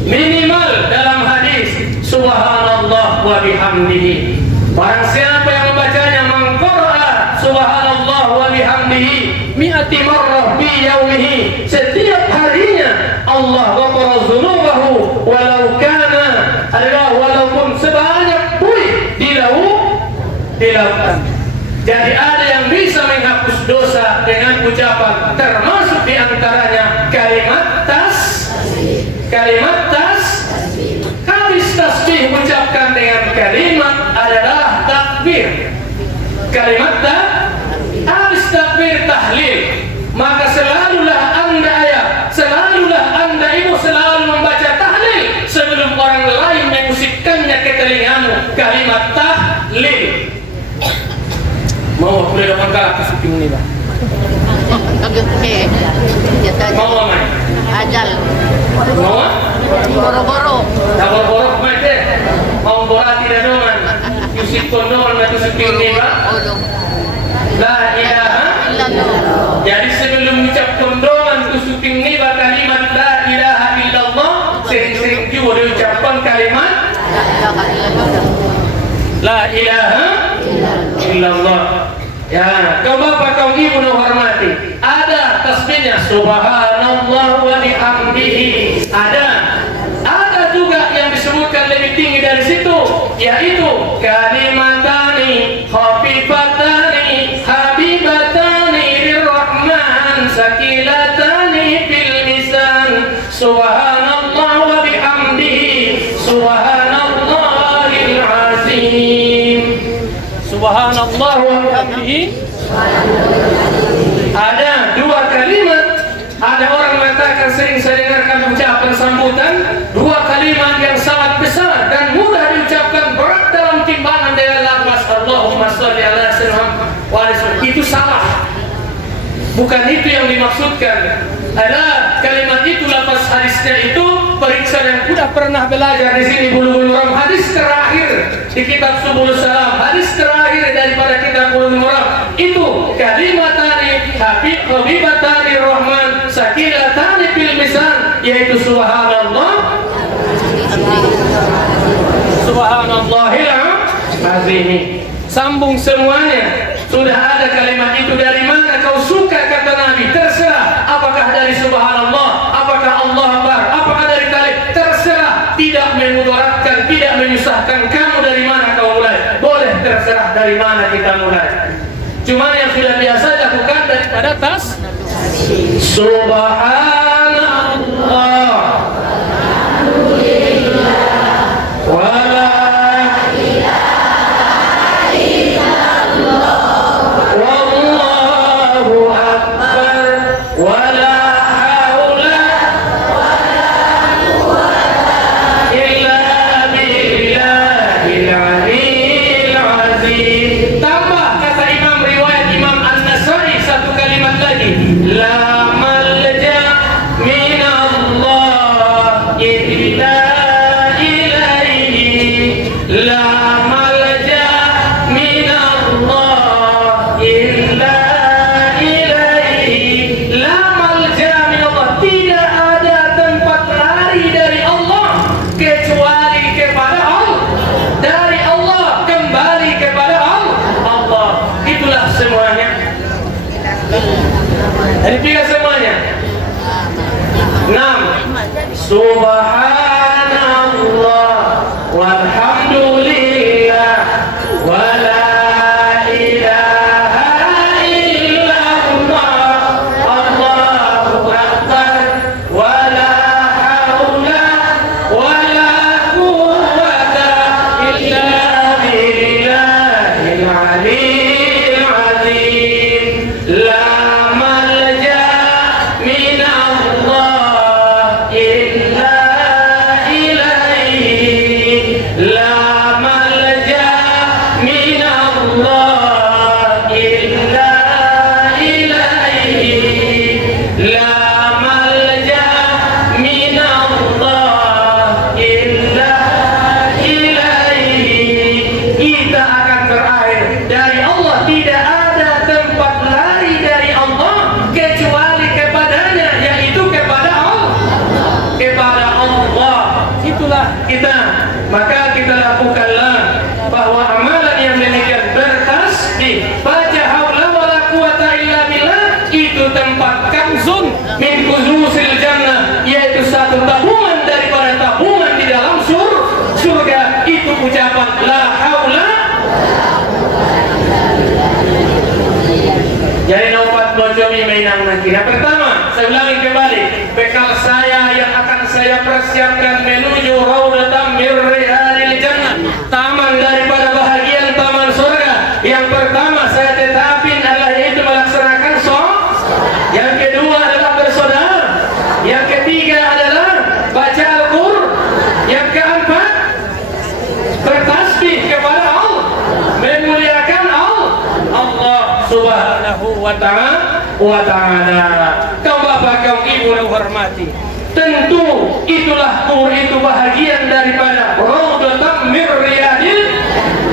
minimal dalam hadis subhanallah wa bihamdihi. Barang siapa yang membacanya, mengqara'a subhanallah wa bihamdihi mi'ati marrah fi yaumihi, setiap harinya Allah ghafara dzunubahu walau kana walaupun sebanyak buih di lautan. Jadi ada yang bisa menghapus dosa dengan ucapan, termasuk di antaranya kalimat tasbih. Habis tasbih ucapkan dengan kalimat adalah takbir. Kalimat habis takbir tahlil. Maka selalulah anda ibu selalu membaca tahlil sebelum orang lain mengusikkannya ke telingamu. Kalimat tahlil. Mau aku lihat pangkal kesuking ini, Pak? Mau main? Ajal. Mau? Boro-boro. Tak boro-boro main deh. Mau bola tidak doman. Yusik kondol na kesuking ini, Pak? La ilaha illallah. Jadi sebelum ucap kondoman kusuking ni kalimat la ilaha illallah, sering-sering juga diucapkan kalimat la ilaha illallah. Ya, kaum bapak, kaum ibu yang hormati, ada tasbih artinya subhanallah wa bihamdihi. Ada juga yang disebutkan lebih tinggi dari situ, yaitu kalimatani khafifatani habibatani lirrahman sakilatani fil lisan subhanallah wa bihamdihi subhanallahil azim. Subhanallah wa bihamdihi. Ada dua kalimat. Ada orang mengatakan, sering saya dengarkan ucapan sambutan, dua kalimat yang sangat besar dan mudah diucapkan, berat dalam timbangan dengan lafaz Allahumma sholli ala sayyidina Muhammad. Itu salah. Bukan itu yang dimaksudkan. Ada kalimat itu, lafaz hadisnya itu, periksa yang sudah pernah belajar di sini Bulughul Maram, hadis terakhir di kitab Subulus Salam, hadis terakhir daripada kitab Bulughul Maram itu kalimatani habibatani rahman sakilatani fil lisan, yaitu subhanallah subhanallahil azim. Sambung semuanya. Sudah ada kalimat itu, dari mana kau suka, kata Nabi, terserah. Apakah dari subhanallah, apakah Allah Akbar, apakah dari talib, terserah. Tidak memudaratkan, tidak menyusahkan kamu dari mana kau mulai. Boleh terserah dari mana kita mulai. Cuma yang sudah biasa lakukan daripada tas subhanallah wala subhanallah walhamdulillah wala ilaha illallah Allahu akbar wala haula wala quwwata illa billahil aliyyil azim. La maka kita lakukanlah bahwa amalan yang demikian bertasbih, baca haula wala quwata illa billah, itu tempat kanzun min kuzusil jannah, yaitu satu tabungan daripada tabungan di dalam surga. Itu ucapan la haula. Jadi naupat bocomi mainang nanti. Yang pertama, saya ulangi kembali, bekal saya yang akan saya persiapkan menuju Raudhatam min Riyadil Jannah, taman daripada bahagian taman surga. Yang pertama saya tetapin adalah yaitu melaksanakan sholat. Yang kedua adalah bersaudara. Yang ketiga adalah baca Al-Qur'an. Yang keempat bertasbih kepada Allah, memuliakan Allah Subhanahu wa ta'ala. Kaum bapak, kaum ibu yang hormati, tentu itulah kubur itu bahagian daripada Raudhatam min Riyadil.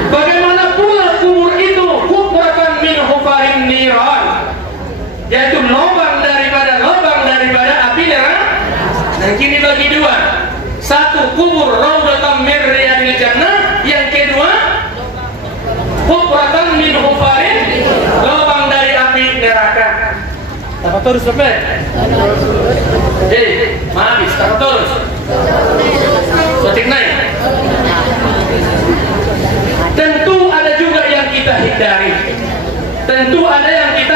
Bagaimana pula kubur itu hubratan min hufarin niran, yaitu lubang daripada api neraka. Dan kini bagi dua, satu kubur Raudhatam min Riyadil Jannah, yang kedua hubratan min hufarin, lubang dari api neraka. Apa Takatorus apa? Manis, takatorus. Sotik naik. Tentu ada juga yang kita hindari. Tentu ada yang kita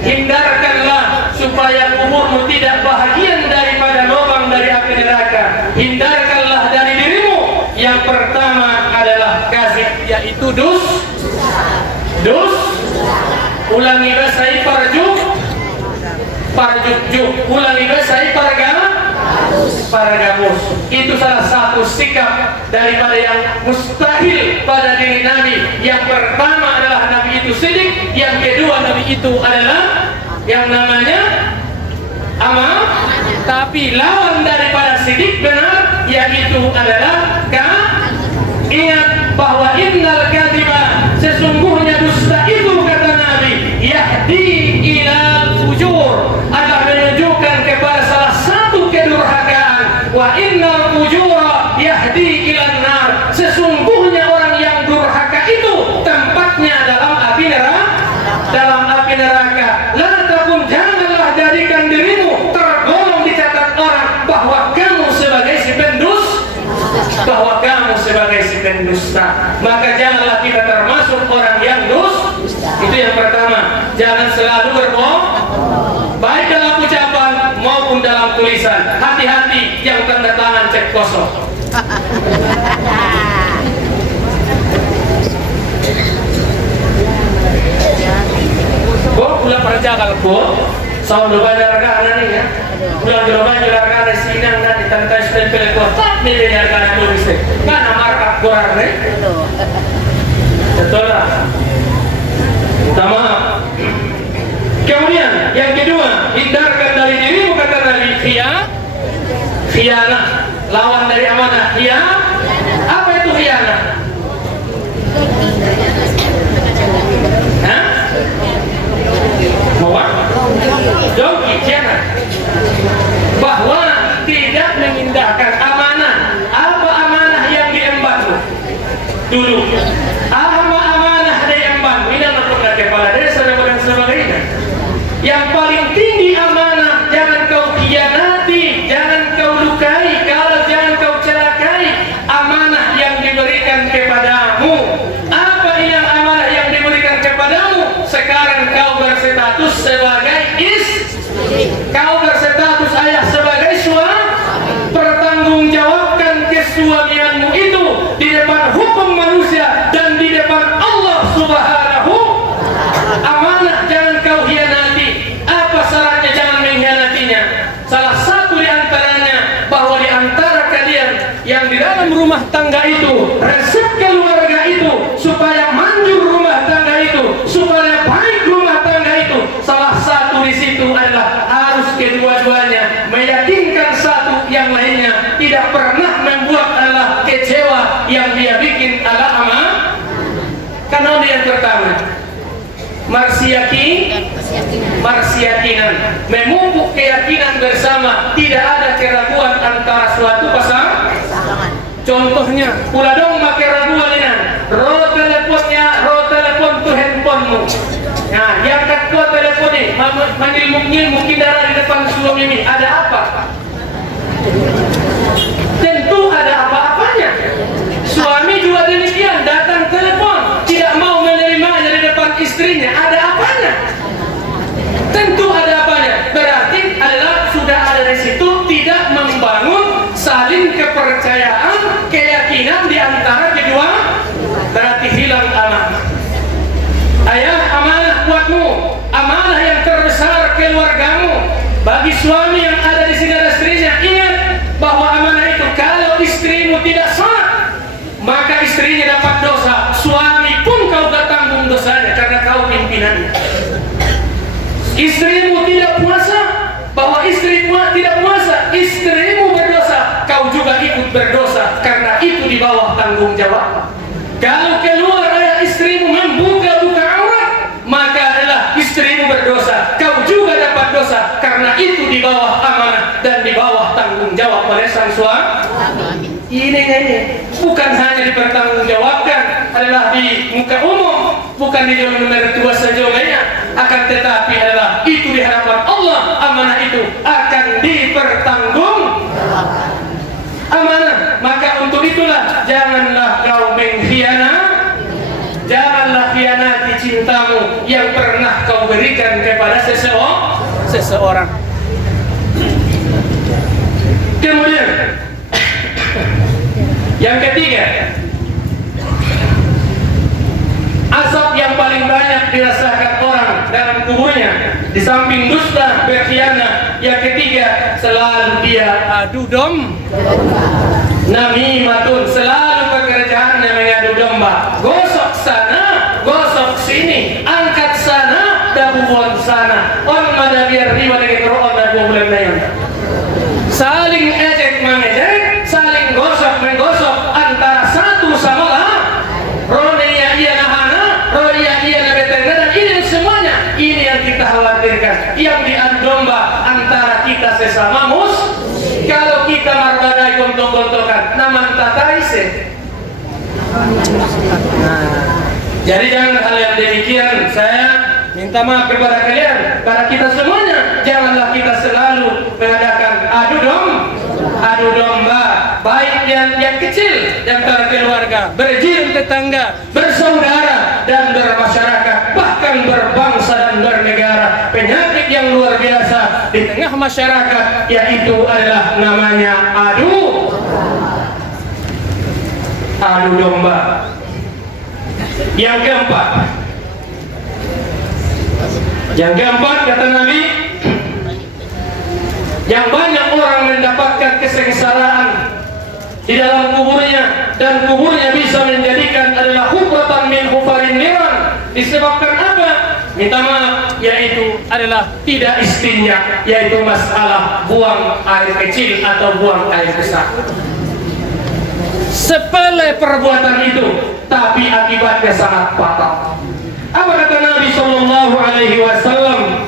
hindarkanlah supaya umurmu tidak bahagian daripada lubang dari api neraka. Hindarkanlah dari dirimu. Yang pertama adalah kasih, yaitu dus. Ulangi basai parjuk. Ulangi basai paragamus. Itu salah satu sikap daripada yang mustahil pada diri Nabi. Yang pertama adalah Nabi itu sidik. Yang kedua Nabi itu adalah yang namanya amal. Tapi lawan daripada sidik benar, yaitu adalah ingat bahwa innal kadhiba, sesungguhnya dusta itu kata Nabi, yahdi ila fujur, akan menunjukkan kepada salah satu kedurhakaan. Wa innal fujura yahdi ila nar, sesungguhnya orang yang durhaka itu tempatnya dalam api neraka. La takun, janganlah jadikan dirimu tergolong dicatat orang bahwa kamu sebagai si pendusta. Maka janganlah kita termasuk orang yang dusta. Itu yang pertama. Jangan selalu berbohong, baik dalam ucapan maupun dalam tulisan. Hati-hati yang tanda tangan cek kosong. Kok pula perjagal kok? Soal lupa jarak nih ya. Pulang jalan jarak sinang nanti tanda stempel kok. Milih jarak tulis. Mana markah gorang nih? Betul lah. Utama. Kemudian yang kedua, hindarkan dari dirimu kata Nabi khianah. Lawan dari amanah Apa itu khianah? Joki khianah. Bahwa tidak mengindahkan amanah. Apa amanah yang diembanmu dulu? Amanah diembanmu. Ini adalah kepala desa dan sebagainya. Yang paling tinggi amanah, jangan kau khianati, jangan kau lukai, jangan kau celakai amanah yang diberikan kepadamu. Apa yang amanah yang diberikan kepadamu? Sekarang kau berstatus sebagai istri, kau berstatus ayah sebagai suami. Pertanggungjawabkan kesuamianmu itu di depan hukum manusia dan di depan Allah Subhanahu. Amanah jangan kau hianati. Apa syaratnya jangan mengkhianatinya? Salah satu di antaranya bahwa di antara kalian yang di dalam rumah tangga itu, resep keluarga itu, supaya manjur rumah tangga itu, supaya baik rumah tangga itu, salah satu di situ adalah harus kedua-duanya meyakinkan satu yang lainnya tidak pernah membuat adalah kecewa yang dia bikin adalah amanah. Karena yang pertama marsiyakinan, memupuk keyakinan bersama, tidak ada keraguan antara suatu pasangan. Contohnya, pula dong make raguan ro telepon tuh handphonemu. Nah, yang kedua telepon ini, mungkin darah di depan suami ini, ada apa? Tentu ada apa-apanya. Suami juga demikian, datang telepon, tidak mau menerimanya di depan istrinya, ada apanya? Tentu ada apanya. Berarti adalah sudah ada di situ tidak membangun saling kepercayaan, keyakinan di antara kedua. Berarti hilang amanah. Ayah, amanah buatmu, amanah yang terbesar keluargamu. Bagi suami yang ada di sini ada istrinya, ingat bahwa amanah itu kalau istrimu tidak salat, maka istrinya dapat dosa. Suami pun kau gak tanggung dosanya karena kau pimpinannya. Istrimu tidak puasa, bahwa istrimu tidak puasa, istrimu berdosa, kau juga ikut berdosa karena itu di bawah tanggung jawab. Kalau keluar ayah istrimu membuka-buka aurat, maka adalah istrimu berdosa, kau juga dapat dosa karena itu di bawah amanah dan di bawah tanggung jawab oleh sang suami. Ini bukan hanya dipertanggungjawabkan adalah di muka umum, bukan di jalan mertua saja, akan tetapi adalah itu seseorang. Kemudian yang ketiga, azab yang paling banyak dirasakan orang dalam kuburnya di samping dusta, berkhianat, yang ketiga selalu dia adu domba, namimatun, selalu pekerjaannya mengadu domba, gosok sana, gosok sini, angkat sana, dan buang sana, on mana biar riba dengan roon dan bulan lain, saling ejek mengejek, saling gosok menggosok antara satu sama lain, ronia iya nahana, ronia iya nabetengga, dan ini semuanya, ini yang kita khawatirkan, yang diadu domba antara kita sesama kalau kita marbadai gontok-gontokan naman tataise. Jadi jangan hal yang demikian. Saya minta maaf kepada kalian, kepada kita semuanya, janganlah kita selalu mengadakan adu domba, baik yang kecil antara keluarga, berjirim tetangga, bersaudara dan bermasyarakat, bahkan berbangsa dan bernegara. Penyakit yang luar biasa di tengah masyarakat, yaitu adalah namanya adu domba. Yang keempat kata Nabi, yang banyak orang mendapatkan kesengsaraan di dalam kuburnya, dan kuburnya bisa menjadikan adalah hufratan min hufarin niran. Disebabkan apa? Minta maaf, yaitu adalah tidak istinja, yaitu masalah buang air kecil atau buang air besar. Sepele perbuatan itu, tapi akibatnya sangat fatal. Apa kata Nabi Sallallahu Alaihi Wasallam?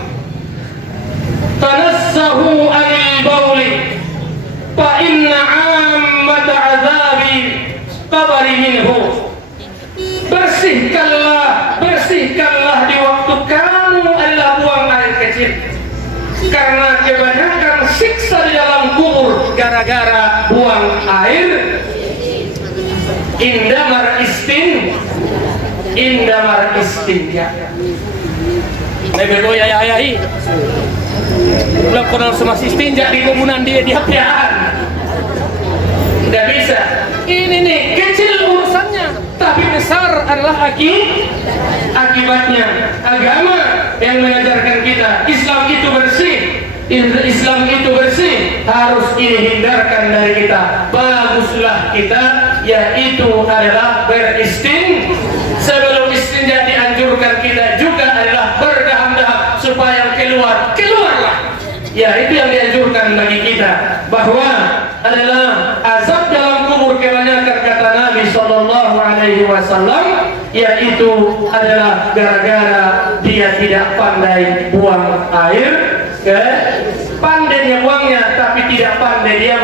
Tanassahu anil bauli, fa inna ammata azabi qabari minhu. Bersihkanlah di waktu kamu adalah buang air kecil, karena kebanyakan siksa di dalam kubur gara-gara buang air. Indamar istinja. Lebih ayah belum kenal sama istinja di komunan dia piaan. Tidak bisa. Ini nih kecil urusannya, tapi besar adalah akibatnya. Agama yang mengajarkan kita Islam itu bersih. Islam itu bersih, harus dihindarkan dari kita. Baguslah kita, yaitu adalah sebelum istinja dianjurkan kita juga adalah berdaham-daham supaya keluarlah. Ya, itu yang dianjurkan bagi kita, bahwa adalah azab dalam kubur kebanyakan kata Nabi Sallallahu Alaihi Wasallam, yaitu adalah gara-gara dia tidak pandai buang air. Pandainya buangnya, tapi tidak pandai dia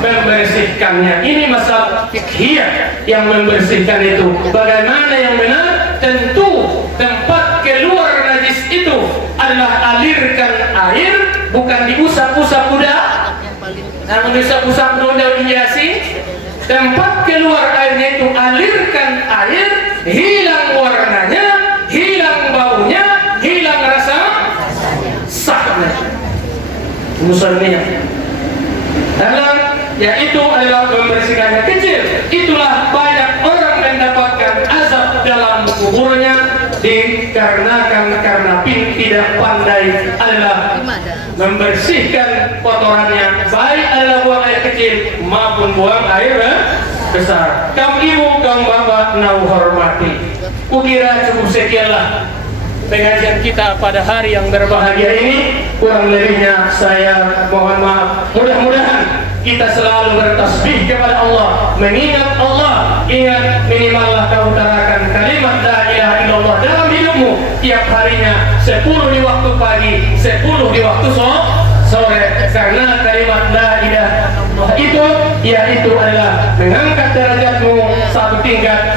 membersihkannya. Ini masalah fikhiyah yang membersihkan itu. Bagaimana yang benar? Tentu tempat keluar najis itu adalah alirkan air, bukan diusap-usap kuda, namun diusap-usap daun hiasi. Tempat keluar airnya itu alirkan air, hilang warnanya, hilang baunya, hilang rasa sahnya, musalnya. Dalam yaitu adalah membersihkannya kecil. Itulah banyak orang mendapatkan azab dalam kuburnya dikarenakan karena tidak pandai adalah membersihkan kotorannya, baik adalah buang air kecil maupun buang air besar. Kaum ibu, kaum bapak nau hormati, kukira cukup sekianlah pengajian kita pada hari yang berbahagia ini. Kurang lebihnya saya mohon maaf. Mudah-mudahan kita selalu bertasbih kepada Allah, mengingat Allah. Ingat, minimallah kau utarakan kalimat la ilaha illallah dalam hidupmu tiap harinya, 10 di waktu pagi, 10 di waktu sore. Karena kalimat la ilaha illallah itu, yaitu adalah mengangkat derajatmu satu tingkat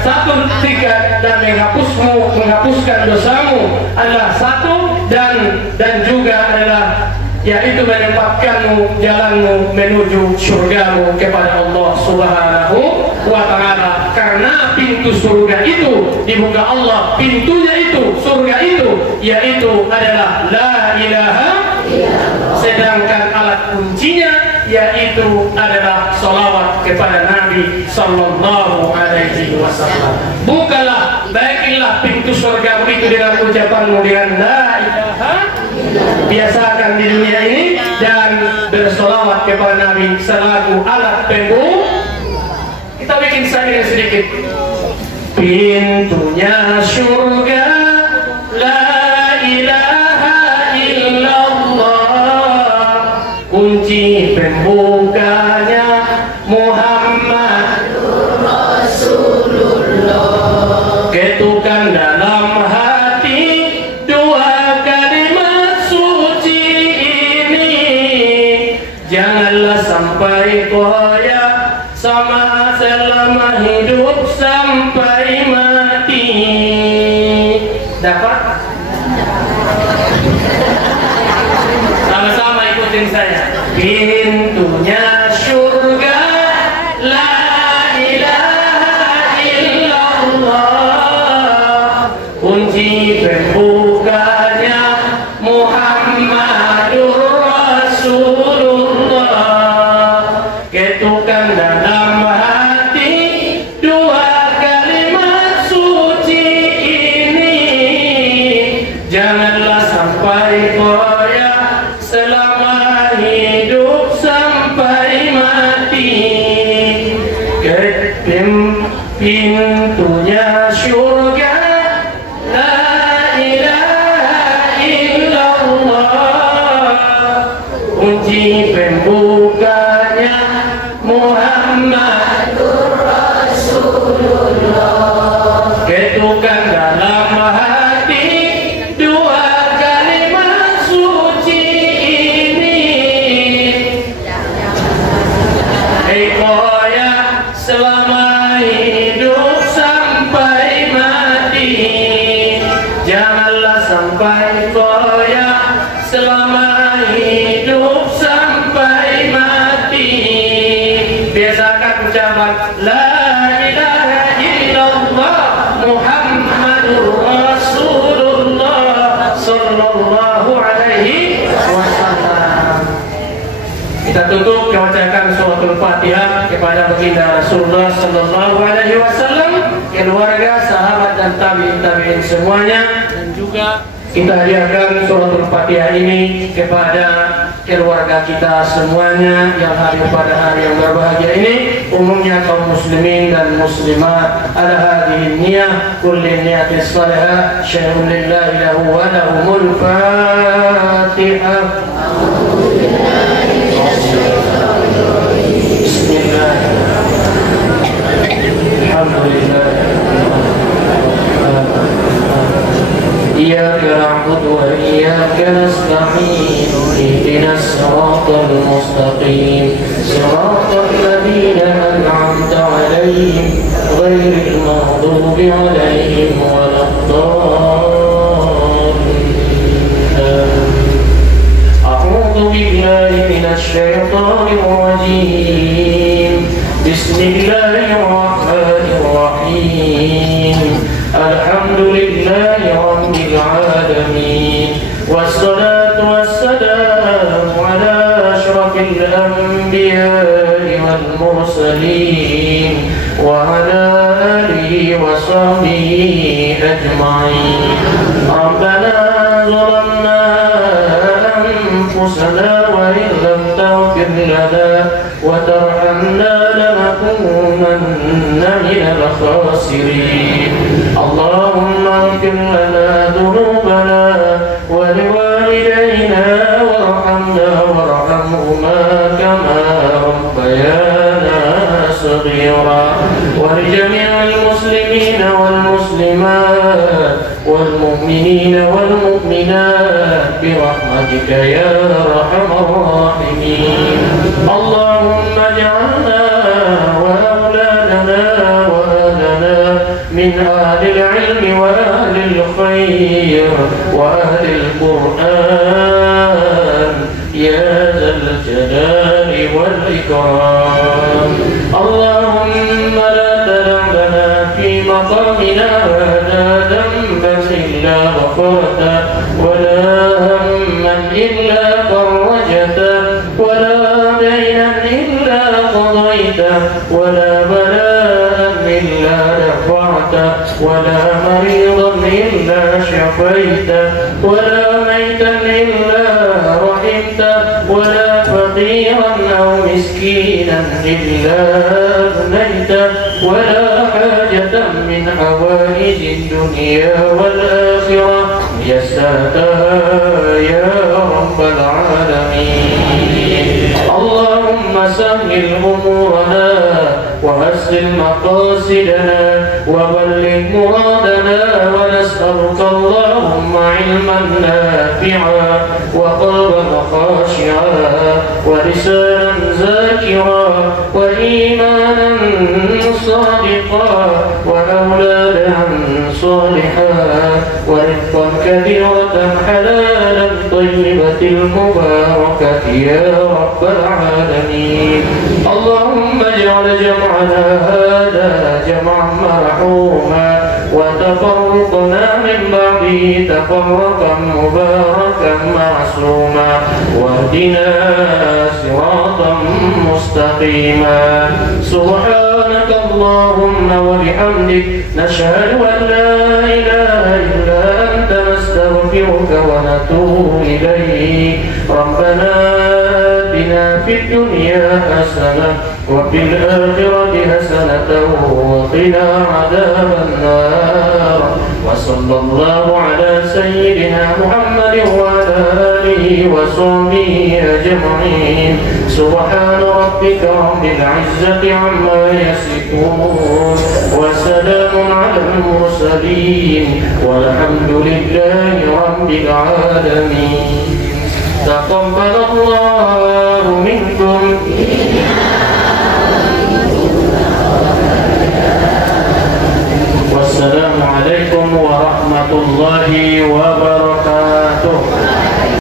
dan menghapuskan dosamu adalah satu, dan juga adalah yaitu menempatkanmu jalanmu menuju surgamu kepada Allah Subhanahu wa Ta'ala. Karena pintu surga itu dibuka Allah. Pintunya itu, surga itu, yaitu adalah la ilaha illallah. Sedangkan alat kuncinya yaitu adalah salawat kepada Nabi sallallahu alaihi wasallam. Bukalah, baikilah pintu surga itu dengan ucapanmu dengan la ilaha. Biasakan di dunia ini dan bersolawat kepada Nabi selaku alat pembuka. Kita bikin saja sedikit. Pintunya surga, la ilaha illallah. Kunci pembukanya Muhammadur Rasulullah. Ketukan dalam hati dua kalimat suci ini, janganlah sampai koyak sama selama hidup sampai mati. Dapat? Sama-sama ikutin saya. Pintunya surga, la ilaha illallah. Kunci pembukanya Muhammadur Rasulullah. Ketukan dalam hati dua kalimat suci ini, janganlah sampai koyak selama hidup sampai mati. Pintunya surga, la ilaha illallah. Kunci pembukanya Muhammadur Rasulullah. Ketukan dalam hati dua kalimat suci ini, koyak selama hidup sampai mati. Janganlah sampai koyak selama hidup sampai mati. Biasakan ucapan la ilaha illallah Muhammadur Rasulullah sallallahu alaihi wasallam. Kita tutup membacakan suratul Fatihah kepada baginda Rasulullah sallallahu alaihi wasallam, keluarga, sahabat dan tabi'in semuanya, dan juga kita hadiahkan suratul Fatihah ini kepada keluarga kita semuanya yang hadir pada hari yang berbahagia ini, umumnya kaum muslimin dan muslimat. Ala hadhihi niyyah kulli niyatis salihah syai'un lillahi lahu wa lahumul Fatihah. Bismillahirrahmanirrahim. Alhamdulillah. إياك نعبد وإياك نستعين اهدنا الصراط المستقيم صراط الذين أنعمت عليهم غير المغضوب عليهم ولا الضالين. أعوذ بالله من الشيطان الرجيم. بسم الله الرحمن الرحيم. الحمد لله رب العالمين والصلاة والسلام على أشرف الأنبياء والمرسلين وعلى آله وصحبه أجمعين. ربنا ظلمنا أنفسنا وإن لم تغفر لنا وترحمنا لنكونن من الخاسرين. اللهم اغفر لنا ذنوبنا ولوالدينا وارحمنا وارحمهما كما ربيانا صغيرا، ولجميع المسلمين والمسلمات والمؤمنين والمؤمنات برحمتك يا أرحم الراحمين. اللهم اجعلنا وأولادنا وأهلنا من أهل العلم وأهل الخير وأهل القرآن يا ذا الجلال والإكرام. اللهم لا تدع لنا في مقامنا هذا ذنبا إلا غفرته ولا هما إلا فرجته ولا دينا إلا قضيته ولا بلاء إلا دفعته ولا مريضا إلا شفيته ولا ميتا إلا رحمته ولا فقيرا أو مسكينا إلا أغنيته ولا حاجة من حوائج الدنيا والآخرة يسرتها يا رب العالمين. اللهم سهل أمورنا وحسن مقاصدنا وبلغ مرادنا ونسألك اللهم علما نافعا وقلبا خاشعا ولسانا ذاكرا وإيمانا صادقا وأولادا صالحا ورزقا كثيرة حلالا طيبة المباركة يا رب العالمين. اللهم اجعل جمعنا هذا جمعا مرحوما وتفرقنا من بعده تفرقا مباركا معصوما واهدنا صراطا مستقيما. سبحانك اللهم وبحمدك نشهد أن لا إله إلا أنت نستغفرك ونتوب إليك. ربنا آتنا في الدنيا حسنة وفي الآخرة حسنة وقنا عذاب النار. وصلى الله على سيدنا محمد وعلى آله وصحبه أجمعين. سبحان ربك رب العزة عما يصفون وسلام على المرسلين والحمد لله رب العالمين. تقبل الله